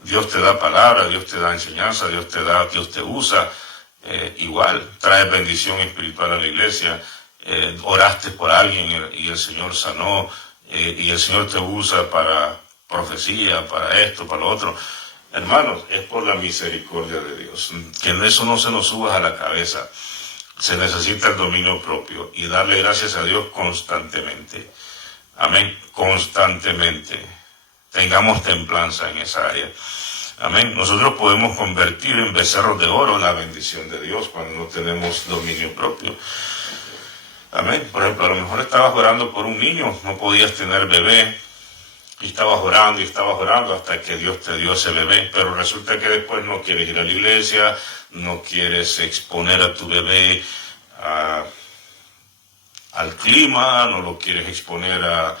Dios te da palabra, Dios te da enseñanza, Dios te usa, igual. Traes bendición espiritual a la iglesia, oraste por alguien y el Señor sanó, y el Señor te usa para profecía, para esto, para lo otro. Hermanos, es por la misericordia de Dios. Que eso no se nos suba a la cabeza. Se necesita el dominio propio y darle gracias a Dios constantemente. Amén. Constantemente. Tengamos templanza en esa área. Amén. Nosotros podemos convertir en becerros de oro la bendición de Dios cuando no tenemos dominio propio. Amén. Por ejemplo, a lo mejor estabas orando por un niño, no podías tener bebé, y estabas orando hasta que Dios te dio ese bebé, pero resulta que después no quieres ir a la iglesia, no quieres exponer a tu bebé al clima, no lo quieres exponer a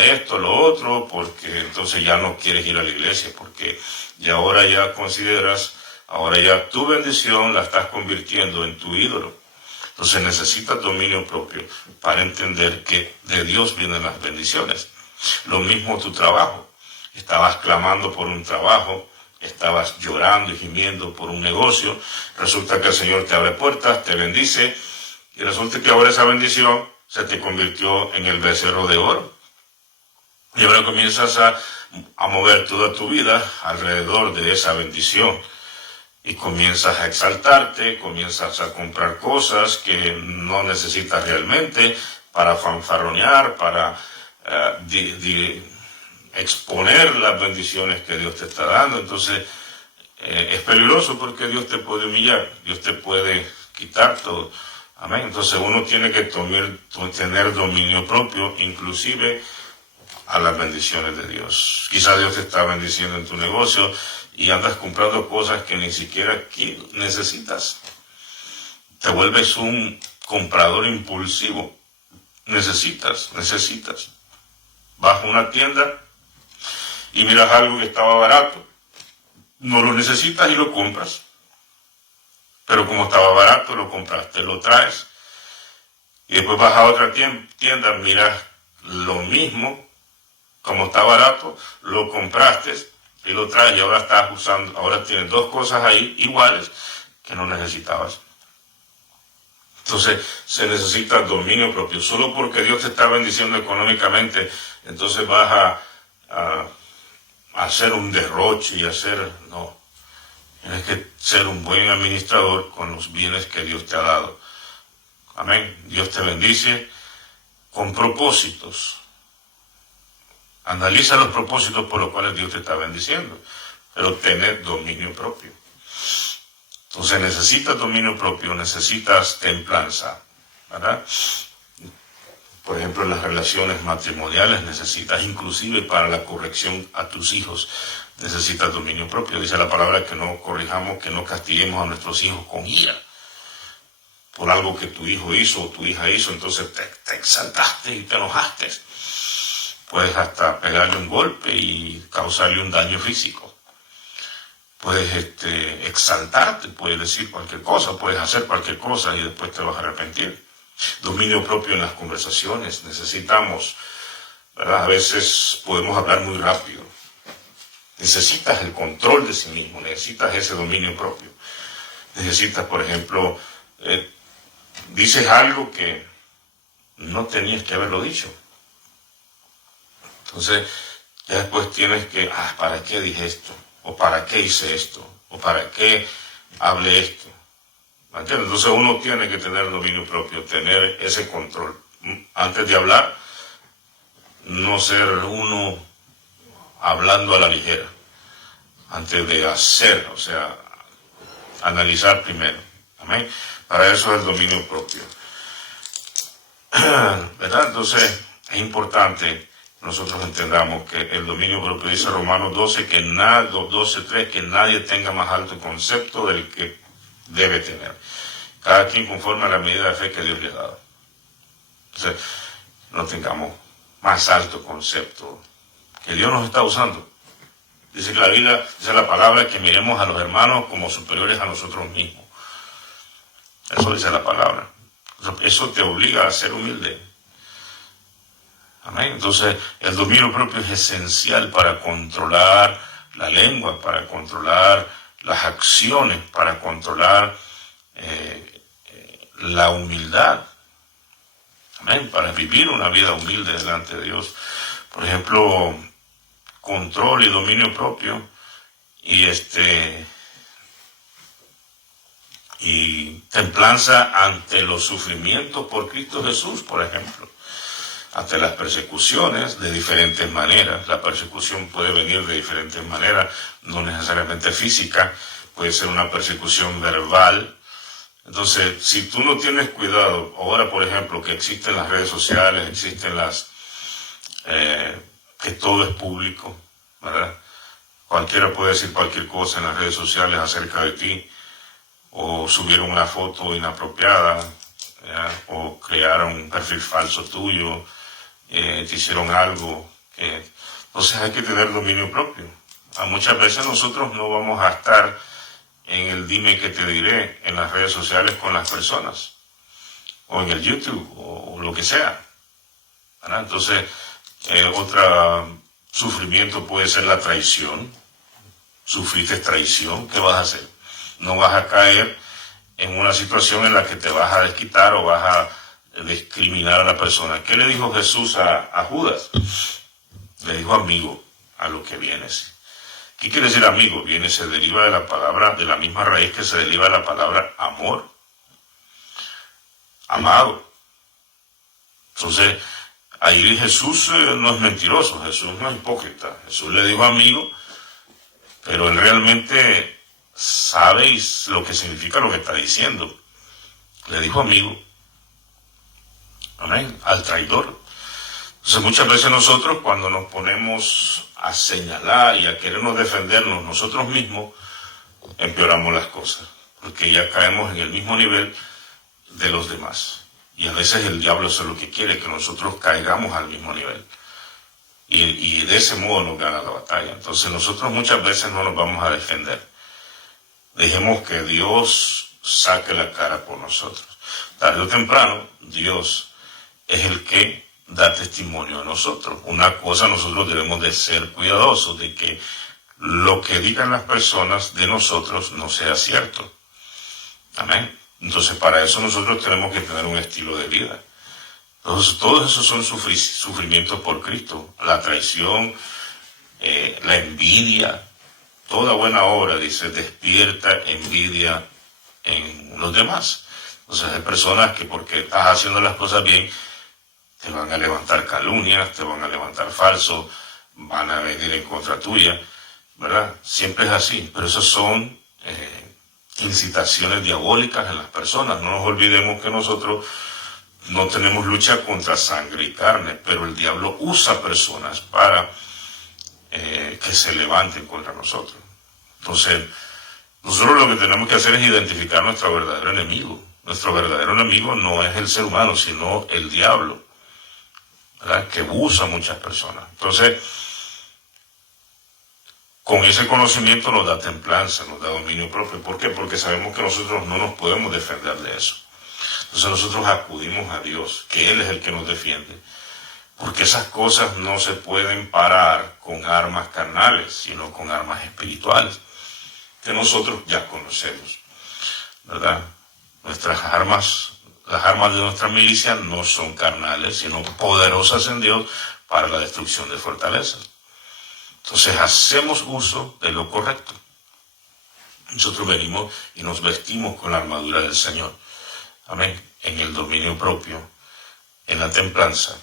esto, lo otro, porque entonces ya no quieres ir a la iglesia, porque ya ahora ya consideras, ahora ya tu bendición la estás convirtiendo en tu ídolo. Entonces necesitas dominio propio para entender que de Dios vienen las bendiciones. Lo mismo tu trabajo. Estabas clamando por un trabajo, estabas llorando y gimiendo por un negocio. Resulta que el Señor te abre puertas, te bendice, y resulta que ahora esa bendición se te convirtió en el becerro de oro. Y ahora comienzas a mover toda tu vida alrededor de esa bendición. Y comienzas a exaltarte, comienzas a comprar cosas que no necesitas realmente para fanfarronear, para exponer las bendiciones que Dios te está dando. Entonces es peligroso porque Dios te puede humillar, Dios te puede quitar todo. Amén. Entonces uno tiene que tener dominio propio, inclusive a las bendiciones de Dios. Quizás Dios te está bendiciendo en tu negocio y andas comprando cosas que ni siquiera necesitas. Te vuelves un comprador impulsivo. Necesitas. Vas a una tienda y miras algo que estaba barato. No lo necesitas y lo compras. Pero como estaba barato, lo compraste, lo traes. Y después vas a otra tienda, miras lo mismo, como está barato, lo compraste y lo traes y ahora estás usando, ahora tienes dos cosas ahí iguales que no necesitabas. Entonces se necesita dominio propio. Solo porque Dios te está bendiciendo económicamente, entonces vas a hacer un derroche y no. Tienes que ser un buen administrador con los bienes que Dios te ha dado. Amén. Dios te bendice con propósitos. Analiza los propósitos por los cuales Dios te está bendiciendo, pero tener dominio propio. Entonces necesitas dominio propio, necesitas templanza, ¿verdad? Por ejemplo, en las relaciones matrimoniales necesitas, inclusive para la corrección a tus hijos, necesitas dominio propio. Dice la palabra que no corrijamos, que no castiguemos a nuestros hijos con ira por algo que tu hijo hizo o tu hija hizo, entonces te exaltaste y te enojaste. Puedes hasta pegarle un golpe y causarle un daño físico. Puedes exaltarte, puedes decir cualquier cosa, puedes hacer cualquier cosa y después te vas a arrepentir. Dominio propio en las conversaciones. Necesitamos, ¿verdad? A veces podemos hablar muy rápido. Necesitas el control de sí mismo, necesitas ese dominio propio. Necesitas, por ejemplo, dices algo que no tenías que haberlo dicho. Entonces, ya después tienes que, ¿para qué dije esto? ¿O para qué hice esto? ¿O para qué hablé esto? ¿Entiendes? Entonces uno tiene que tener dominio propio, tener ese control. Antes de hablar, no ser uno hablando a la ligera. Antes de hacer, o sea, analizar primero. Amén. Para eso es el dominio propio. ¿Verdad? Entonces, es importante nosotros entendamos que el dominio propio, dice Romanos 12, 12:3, que nadie tenga más alto concepto del que debe tener. Cada quien conforme a la medida de fe que Dios le ha dado. Entonces, no tengamos más alto concepto que Dios nos está usando. Dice que la Biblia, dice la palabra, que miremos a los hermanos como superiores a nosotros mismos. Eso dice la palabra. Eso te obliga a ser humilde. Amén. Entonces, el dominio propio es esencial para controlar la lengua, para controlar las acciones, para controlar la humildad. Amén. Para vivir una vida humilde delante de Dios. Por ejemplo, control y dominio propio y templanza ante los sufrimientos por Cristo Jesús, por ejemplo. Ante las persecuciones de diferentes maneras. La persecución puede venir de diferentes maneras, no necesariamente física, puede ser una persecución verbal. Entonces, si tú no tienes cuidado, ahora por ejemplo que existen las redes sociales, existen que todo es público, ¿verdad? Cualquiera puede decir cualquier cosa en las redes sociales acerca de ti, o subir una foto inapropiada, ¿verdad? O crear un perfil falso tuyo, te hicieron algo. Entonces hay que tener dominio propio. Muchas veces nosotros no vamos a estar en el dime que te diré en las redes sociales con las personas, o en el YouTube, o lo que sea, ¿verdad? Entonces, otro sufrimiento puede ser la traición. Sufriste traición, ¿qué vas a hacer? No vas a caer en una situación en la que te vas a desquitar o vas a discriminar a la persona. ¿Qué le dijo Jesús a Judas? Le dijo amigo a lo que vienes. ¿Qué quiere decir amigo? Se deriva de la palabra, de la misma raíz que se deriva de la palabra amor. Amado. Entonces, ahí Jesús no es mentiroso, Jesús no es hipócrita. Jesús le dijo amigo, pero él realmente sabe lo que significa lo que está diciendo. Le dijo amigo. Amén. Al traidor. Entonces muchas veces nosotros, cuando nos ponemos a señalar y a querernos defendernos nosotros mismos, empeoramos las cosas, porque ya caemos en el mismo nivel de los demás. Y a veces el diablo eso es lo que quiere, que nosotros caigamos al mismo nivel. Y de ese modo nos gana la batalla. Entonces nosotros muchas veces no nos vamos a defender. Dejemos que Dios saque la cara por nosotros. Tarde o temprano, Dios es el que da testimonio a nosotros. Una cosa, nosotros debemos de ser cuidadosos de que lo que digan las personas de nosotros no sea cierto. Amén. Entonces, para eso nosotros tenemos que tener un estilo de vida. Entonces, todos esos son sufrimientos por Cristo. La traición, la envidia, toda buena obra, dice, despierta envidia en los demás. Entonces, hay personas que porque estás haciendo las cosas bien, te van a levantar calumnias, te van a levantar falsos, van a venir en contra tuya, ¿verdad? Siempre es así, pero esas son incitaciones diabólicas en las personas. No nos olvidemos que nosotros no tenemos lucha contra sangre y carne, pero el diablo usa personas para que se levanten contra nosotros. Entonces, nosotros lo que tenemos que hacer es identificar nuestro verdadero enemigo. Nuestro verdadero enemigo no es el ser humano, sino el diablo, ¿verdad? Que usa a muchas personas. Entonces, con ese conocimiento nos da templanza, nos da dominio propio. ¿Por qué? Porque sabemos que nosotros no nos podemos defender de eso. Entonces nosotros acudimos a Dios, que Él es el que nos defiende. Porque esas cosas no se pueden parar con armas carnales, sino con armas espirituales, que nosotros ya conocemos, ¿verdad? Nuestras armas, las armas de nuestra milicia no son carnales, sino poderosas en Dios para la destrucción de fortalezas. Entonces hacemos uso de lo correcto. Nosotros venimos y nos vestimos con la armadura del Señor. Amén. En el dominio propio, en la templanza.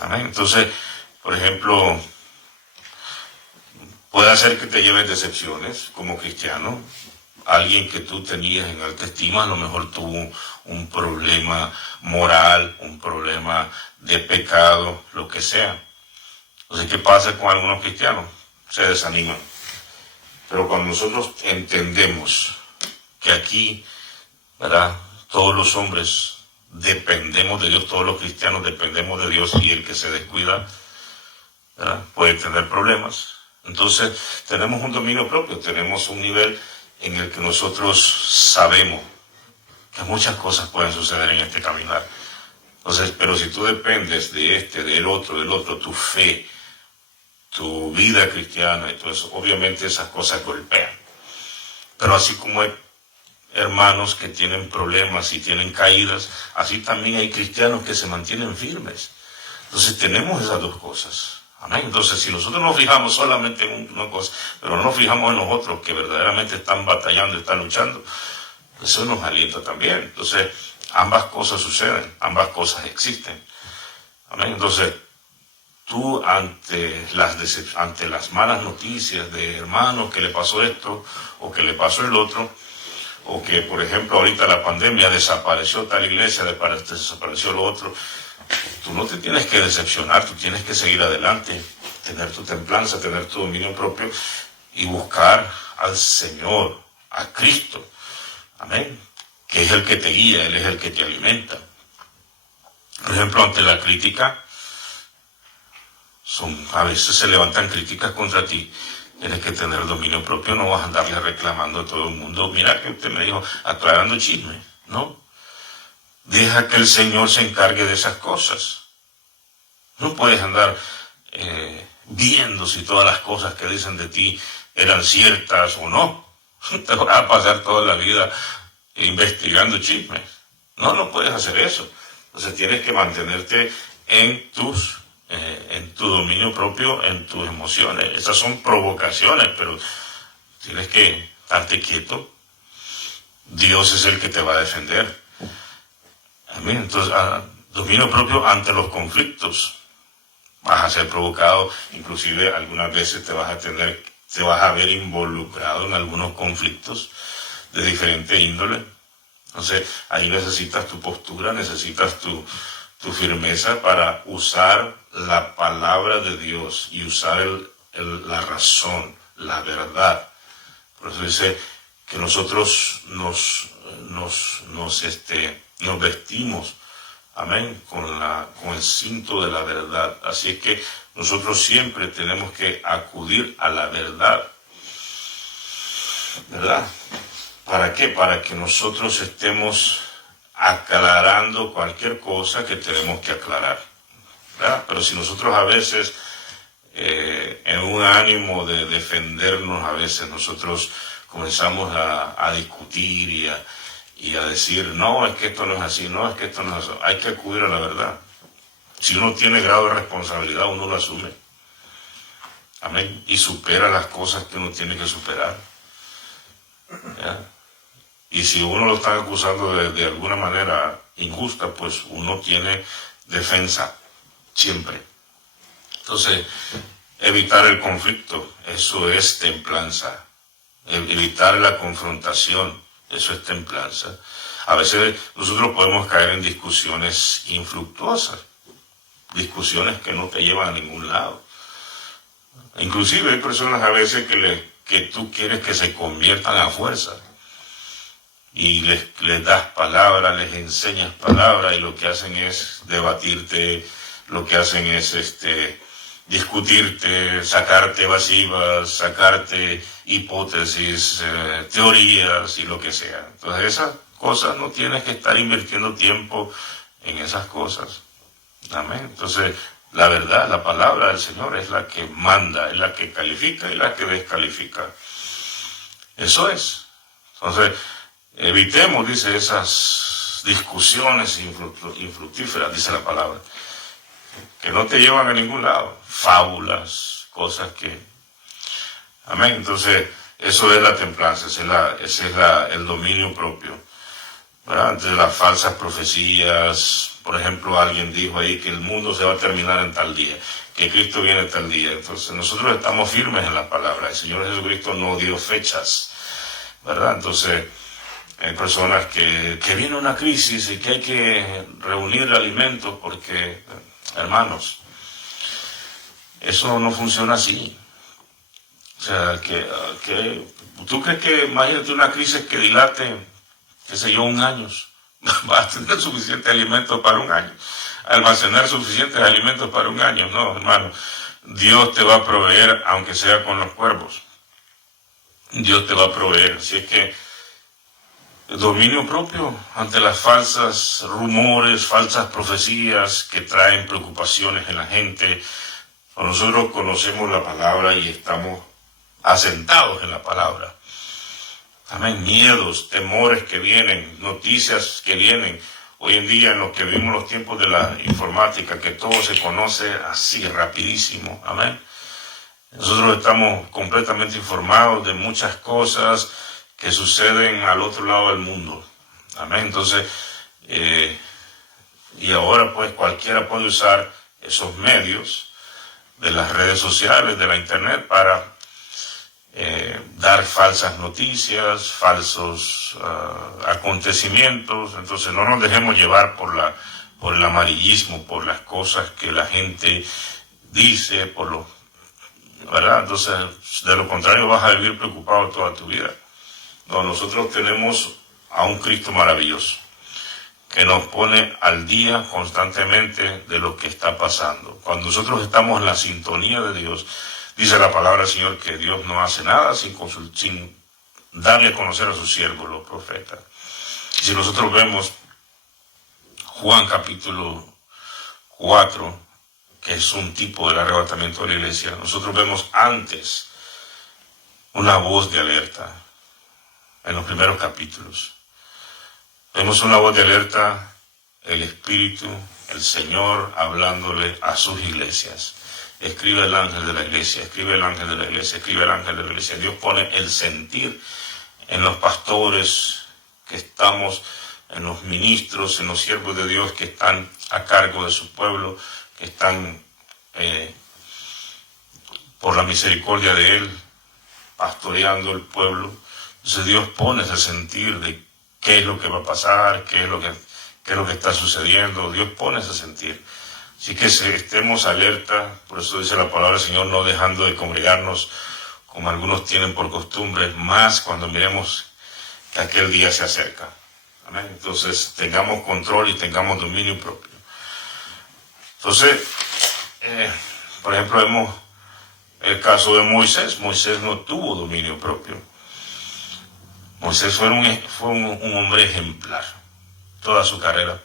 Amén. Entonces, por ejemplo, puede hacer que te lleves decepciones como cristiano. Alguien que tú tenías en alta estima a lo mejor tuvo un problema moral, un problema de pecado, lo que sea. Entonces, ¿qué pasa con algunos cristianos? Se desaniman. Pero cuando nosotros entendemos que aquí, ¿verdad?, todos los hombres dependemos de Dios, todos los cristianos dependemos de Dios, y el que se descuida, ¿verdad?, puede tener problemas. Entonces, tenemos un dominio propio, tenemos un nivel en el que nosotros sabemos que muchas cosas pueden suceder en este caminar. Entonces, pero si tú dependes de del otro, tu fe, tu vida cristiana, entonces obviamente esas cosas golpean. Pero así como hay hermanos que tienen problemas y tienen caídas, así también hay cristianos que se mantienen firmes. Entonces tenemos esas dos cosas. Amén. Entonces, si nosotros nos fijamos solamente en una cosa, pero no nos fijamos en los otros que verdaderamente están batallando, están luchando, eso nos alienta también. Entonces, ambas cosas suceden, ambas cosas existen. Amén. Entonces, tú ante las malas noticias de hermanos que le pasó esto o que le pasó el otro, o que, por ejemplo, ahorita la pandemia desapareció tal iglesia, desapareció lo otro, tú no te tienes que decepcionar, tú tienes que seguir adelante, tener tu templanza, tener tu dominio propio y buscar al Señor, a Cristo. Amén. Que es el que te guía, Él es el que te alimenta. Por ejemplo, ante la crítica, a veces se levantan críticas contra ti. Tienes que tener dominio propio, no vas a andarle reclamando a todo el mundo. Mira que usted me dijo, aclarando chisme, ¿no? Deja que el Señor se encargue de esas cosas. No puedes andar viendo si todas las cosas que dicen de ti eran ciertas o no. Te vas a pasar toda la vida investigando chismes. No puedes hacer eso. Entonces tienes que mantenerte en tu dominio propio, en tus emociones. Esas son provocaciones, pero tienes que estarte quieto. Dios es el que te va a defender. Amén. Entonces, dominio propio ante los conflictos. Vas a ser provocado, inclusive algunas veces te vas a ver involucrado en algunos conflictos de diferente índole. Entonces, ahí necesitas tu postura, necesitas tu firmeza para usar la palabra de Dios y usar la razón, la verdad. Por eso dice que nosotros nos vestimos, amén, con el cinto de la verdad. Así es que nosotros siempre tenemos que acudir a la verdad. ¿Verdad? ¿Para qué? Para que nosotros estemos aclarando cualquier cosa que tenemos que aclarar, ¿verdad? Pero si nosotros a veces, en un ánimo de defendernos, a veces nosotros comenzamos a discutir y a decir, no, es que esto no es así, no, es que esto no es así. Hay que acudir a la verdad. Si uno tiene grado de responsabilidad, uno lo asume. Amén. Y supera las cosas que uno tiene que superar. ¿Ya? Y si uno lo está acusando de alguna manera injusta, pues uno tiene defensa, siempre. Entonces, evitar el conflicto, eso es templanza. Evitar la confrontación, eso es templanza. A veces nosotros podemos caer en discusiones infructuosas, discusiones que no te llevan a ningún lado. Inclusive hay personas a veces que tú quieres que se conviertan a fuerza. Y les das palabras, les enseñas palabras, y lo que hacen es debatirte, lo que hacen es discutirte, sacarte evasivas, sacarte hipótesis, teorías y lo que sea. Entonces esas cosas no tienes que estar invirtiendo tiempo en esas cosas. Amén. Entonces la verdad, la palabra del Señor es la que manda, es la que califica y la que descalifica. Eso es. Entonces, evitemos, dice, esas discusiones infructíferas, dice la palabra. que no te llevan a ningún lado, fábulas, cosas que... Amén. Entonces, eso es la templanza, ese es el dominio propio, ¿verdad? Entonces, las falsas profecías, por ejemplo, alguien dijo ahí que el mundo se va a terminar en tal día, que Cristo viene tal día. Entonces, nosotros estamos firmes en la palabra. El Señor Jesucristo no dio fechas, ¿verdad? Entonces, hay personas que viene una crisis y que hay que reunir alimentos porque, hermanos, eso no funciona así. O sea, ¿tú crees que, imagínate una crisis que dilate, qué sé yo, un año? Va a tener suficiente alimento para un año. Almacenar suficientes alimentos para un año. No, hermano. Dios te va a proveer, aunque sea con los cuervos. Dios te va a proveer. Así es que el dominio propio ante las falsas rumores, falsas profecías que traen preocupaciones en la gente. Nosotros conocemos la palabra y estamos asentados en la palabra. Amén. Miedos, temores que vienen, noticias que vienen. Hoy en día, en lo que vivimos los tiempos de la informática, que todo se conoce así rapidísimo. Amén. Nosotros estamos completamente informados de muchas cosas que suceden al otro lado del mundo. Amén. Entonces, y ahora pues cualquiera puede usar esos medios de las redes sociales, de la internet, para dar falsas noticias, falsos acontecimientos. Entonces no nos dejemos llevar por el amarillismo, por las cosas que la gente dice, ¿verdad? Entonces, de lo contrario vas a vivir preocupado toda tu vida. No, nosotros tenemos a un Cristo maravilloso que nos pone al día constantemente de lo que está pasando. Cuando nosotros estamos en la sintonía de Dios, dice la palabra del Señor que Dios no hace nada sin darle a conocer a sus siervos, los profetas. Si nosotros vemos Juan capítulo 4, que es un tipo del arrebatamiento de la iglesia, nosotros vemos antes una voz de alerta en los primeros capítulos. Vemos una voz de alerta, el Espíritu, el Señor hablándole a sus iglesias. Escribe el ángel de la iglesia, escribe el ángel de la iglesia, escribe el ángel de la iglesia. Dios pone el sentir en los pastores que estamos, en los ministros, en los siervos de Dios que están a cargo de su pueblo, que están por la misericordia de Él, pastoreando el pueblo. Entonces Dios pone ese sentir de qué es lo que va a pasar, qué es lo que está sucediendo. Dios pone ese sentir. Así que estemos alerta, por eso dice la palabra del Señor, no dejando de congregarnos como algunos tienen por costumbre, más cuando miremos que aquel día se acerca. Amén. Entonces tengamos control y tengamos dominio propio. Entonces, por ejemplo, vemos el caso de Moisés. Moisés no tuvo dominio propio. Moisés fue un hombre ejemplar toda su carrera.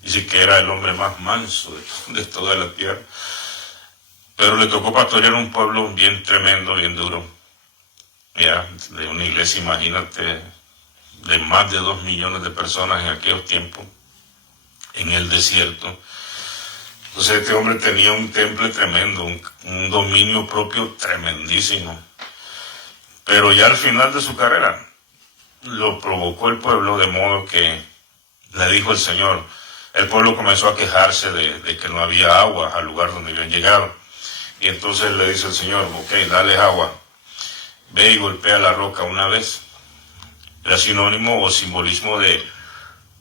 Dice que era el hombre más manso de toda la tierra. Pero le tocó pastorear un pueblo bien tremendo, bien duro. Ya, de una iglesia, imagínate, de más de 2 millones de personas en aquellos tiempos, en el desierto. Entonces este hombre tenía un temple tremendo, un dominio propio tremendísimo. Pero ya al final de su carrera, lo provocó el pueblo, de modo que le dijo el Señor, el pueblo comenzó a quejarse de que no había agua al lugar donde habían llegado. Y entonces le dice el Señor, ok, dale agua, ve y golpea la roca una vez. Era sinónimo o simbolismo de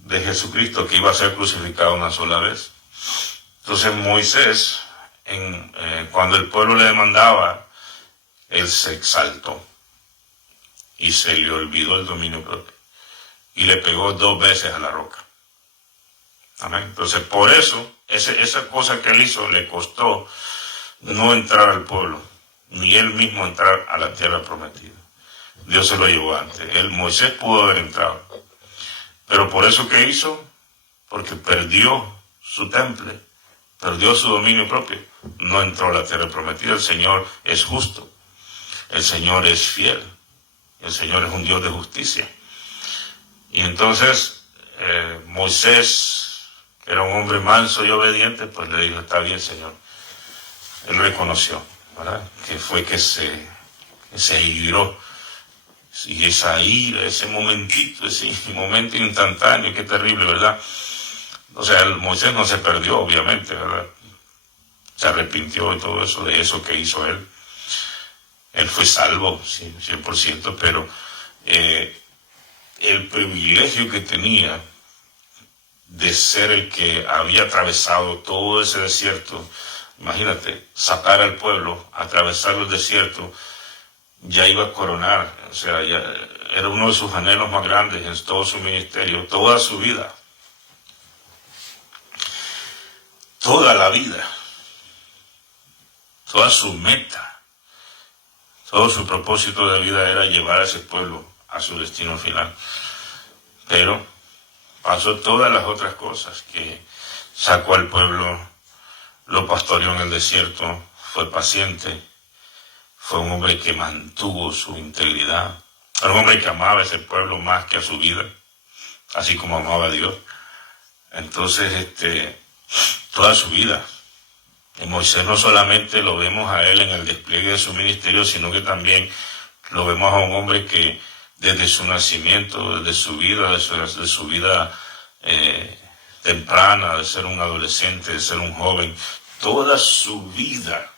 Jesucristo, que iba a ser crucificado una sola vez. Entonces Moisés, cuando el pueblo le demandaba, él se exaltó y se le olvidó el dominio propio y le pegó 2 veces a la roca. Amén. Entonces por eso, esa cosa que él hizo le costó no entrar al pueblo, ni él mismo entrar a la tierra prometida. Dios se lo llevó antes. Moisés pudo haber entrado, pero por eso que hizo, porque perdió su temple, perdió su dominio propio, no entró a la tierra prometida. El Señor es justo, el Señor es fiel, el Señor es un Dios de justicia. Y entonces Moisés, era un hombre manso y obediente, pues le dijo, está bien, Señor. Él reconoció, ¿verdad? Que fue que se iró. Y esa ira, ese momentito, ese momento instantáneo, qué terrible, ¿verdad? O sea, Moisés no se perdió, obviamente, ¿verdad? Se arrepintió de todo eso, de eso que hizo él. Él fue salvo, sí, 100%, pero el privilegio que tenía de ser el que había atravesado todo ese desierto, imagínate, sacar al pueblo, atravesar el desierto, ya iba a coronar, o sea, ya era uno de sus anhelos más grandes en todo su ministerio, toda su vida, toda la vida, toda su meta, todo su propósito de vida era llevar a ese pueblo a su destino final. Pero pasó todas las otras cosas, que sacó al pueblo, lo pastoreó en el desierto, fue paciente, fue un hombre que mantuvo su integridad, era un hombre que amaba a ese pueblo más que a su vida, así como amaba a Dios. Entonces, toda su vida. En Moisés no solamente lo vemos a él en el despliegue de su ministerio, sino que también lo vemos a un hombre que desde su nacimiento, desde su vida, de su vida temprana, de ser un adolescente, de ser un joven, toda su vida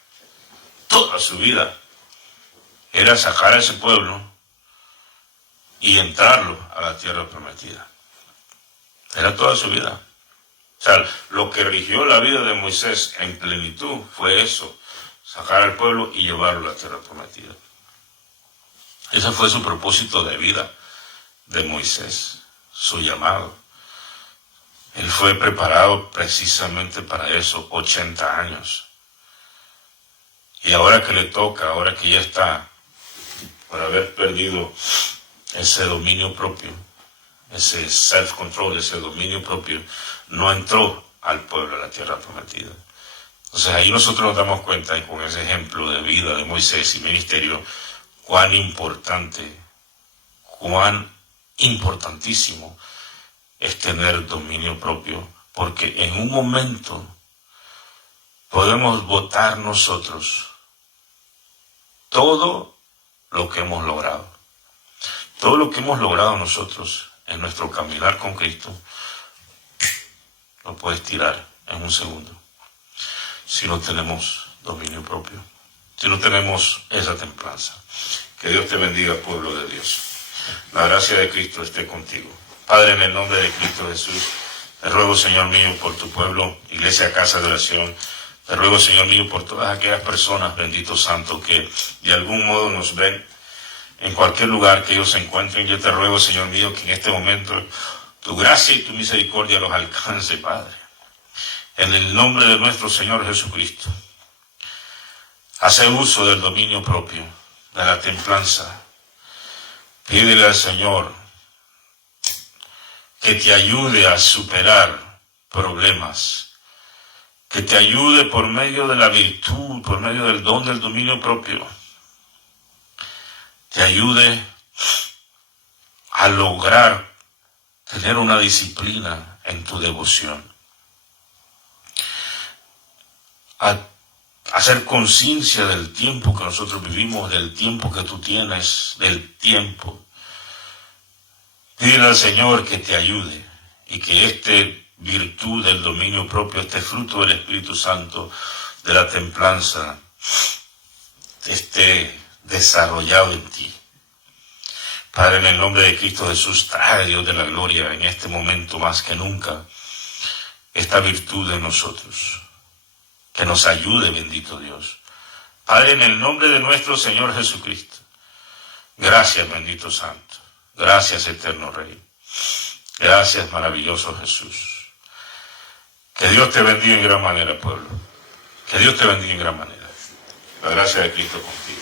era sacar a ese pueblo y entrarlo a la tierra prometida. Era toda su vida. O sea, lo que rigió la vida de Moisés en plenitud fue eso, sacar al pueblo y llevarlo a la tierra prometida. Ese fue su propósito de vida de Moisés, su llamado. Él fue preparado precisamente para eso, 80 años. Y ahora que le toca, ahora que ya está, por haber perdido ese dominio propio, ese self-control, ese dominio propio, no entró al pueblo a la tierra prometida. Entonces ahí nosotros nos damos cuenta, y con ese ejemplo de vida de Moisés y ministerio, cuán importantísimo es tener dominio propio, porque en un momento podemos botar nosotros todo lo que hemos logrado. Todo lo que hemos logrado nosotros en nuestro caminar con Cristo, lo puedes tirar en un segundo, si no tenemos dominio propio, si no tenemos esa templanza. Que Dios te bendiga, pueblo de Dios. La gracia de Cristo esté contigo. Padre, en el nombre de Cristo Jesús, te ruego, Señor mío, por tu pueblo, Iglesia Casa de Oración. Te ruego, Señor mío, por todas aquellas personas, bendito Santo, que de algún modo nos ven en cualquier lugar que ellos se encuentren. Yo te ruego, Señor mío, que en este momento tu gracia y tu misericordia los alcance, Padre. En el nombre de nuestro Señor Jesucristo, hace uso del dominio propio, de la templanza. Pídele al Señor que te ayude a superar problemas, que te ayude por medio de la virtud, por medio del don del dominio propio, te ayude a lograr tener una disciplina en tu devoción, a hacer conciencia del tiempo que nosotros vivimos, del tiempo que tú tienes, del tiempo. Pídele al Señor que te ayude y que esta virtud del dominio propio, este fruto del Espíritu Santo, de la templanza, esté desarrollado en ti. Padre, en el nombre de Cristo Jesús, trae, Dios de la gloria, en este momento más que nunca, esta virtud de nosotros. Que nos ayude, bendito Dios. Padre, en el nombre de nuestro Señor Jesucristo. Gracias, bendito Santo. Gracias, eterno Rey. Gracias, maravilloso Jesús. Que Dios te bendiga en gran manera, pueblo. Que Dios te bendiga en gran manera. La gracia de Cristo contigo.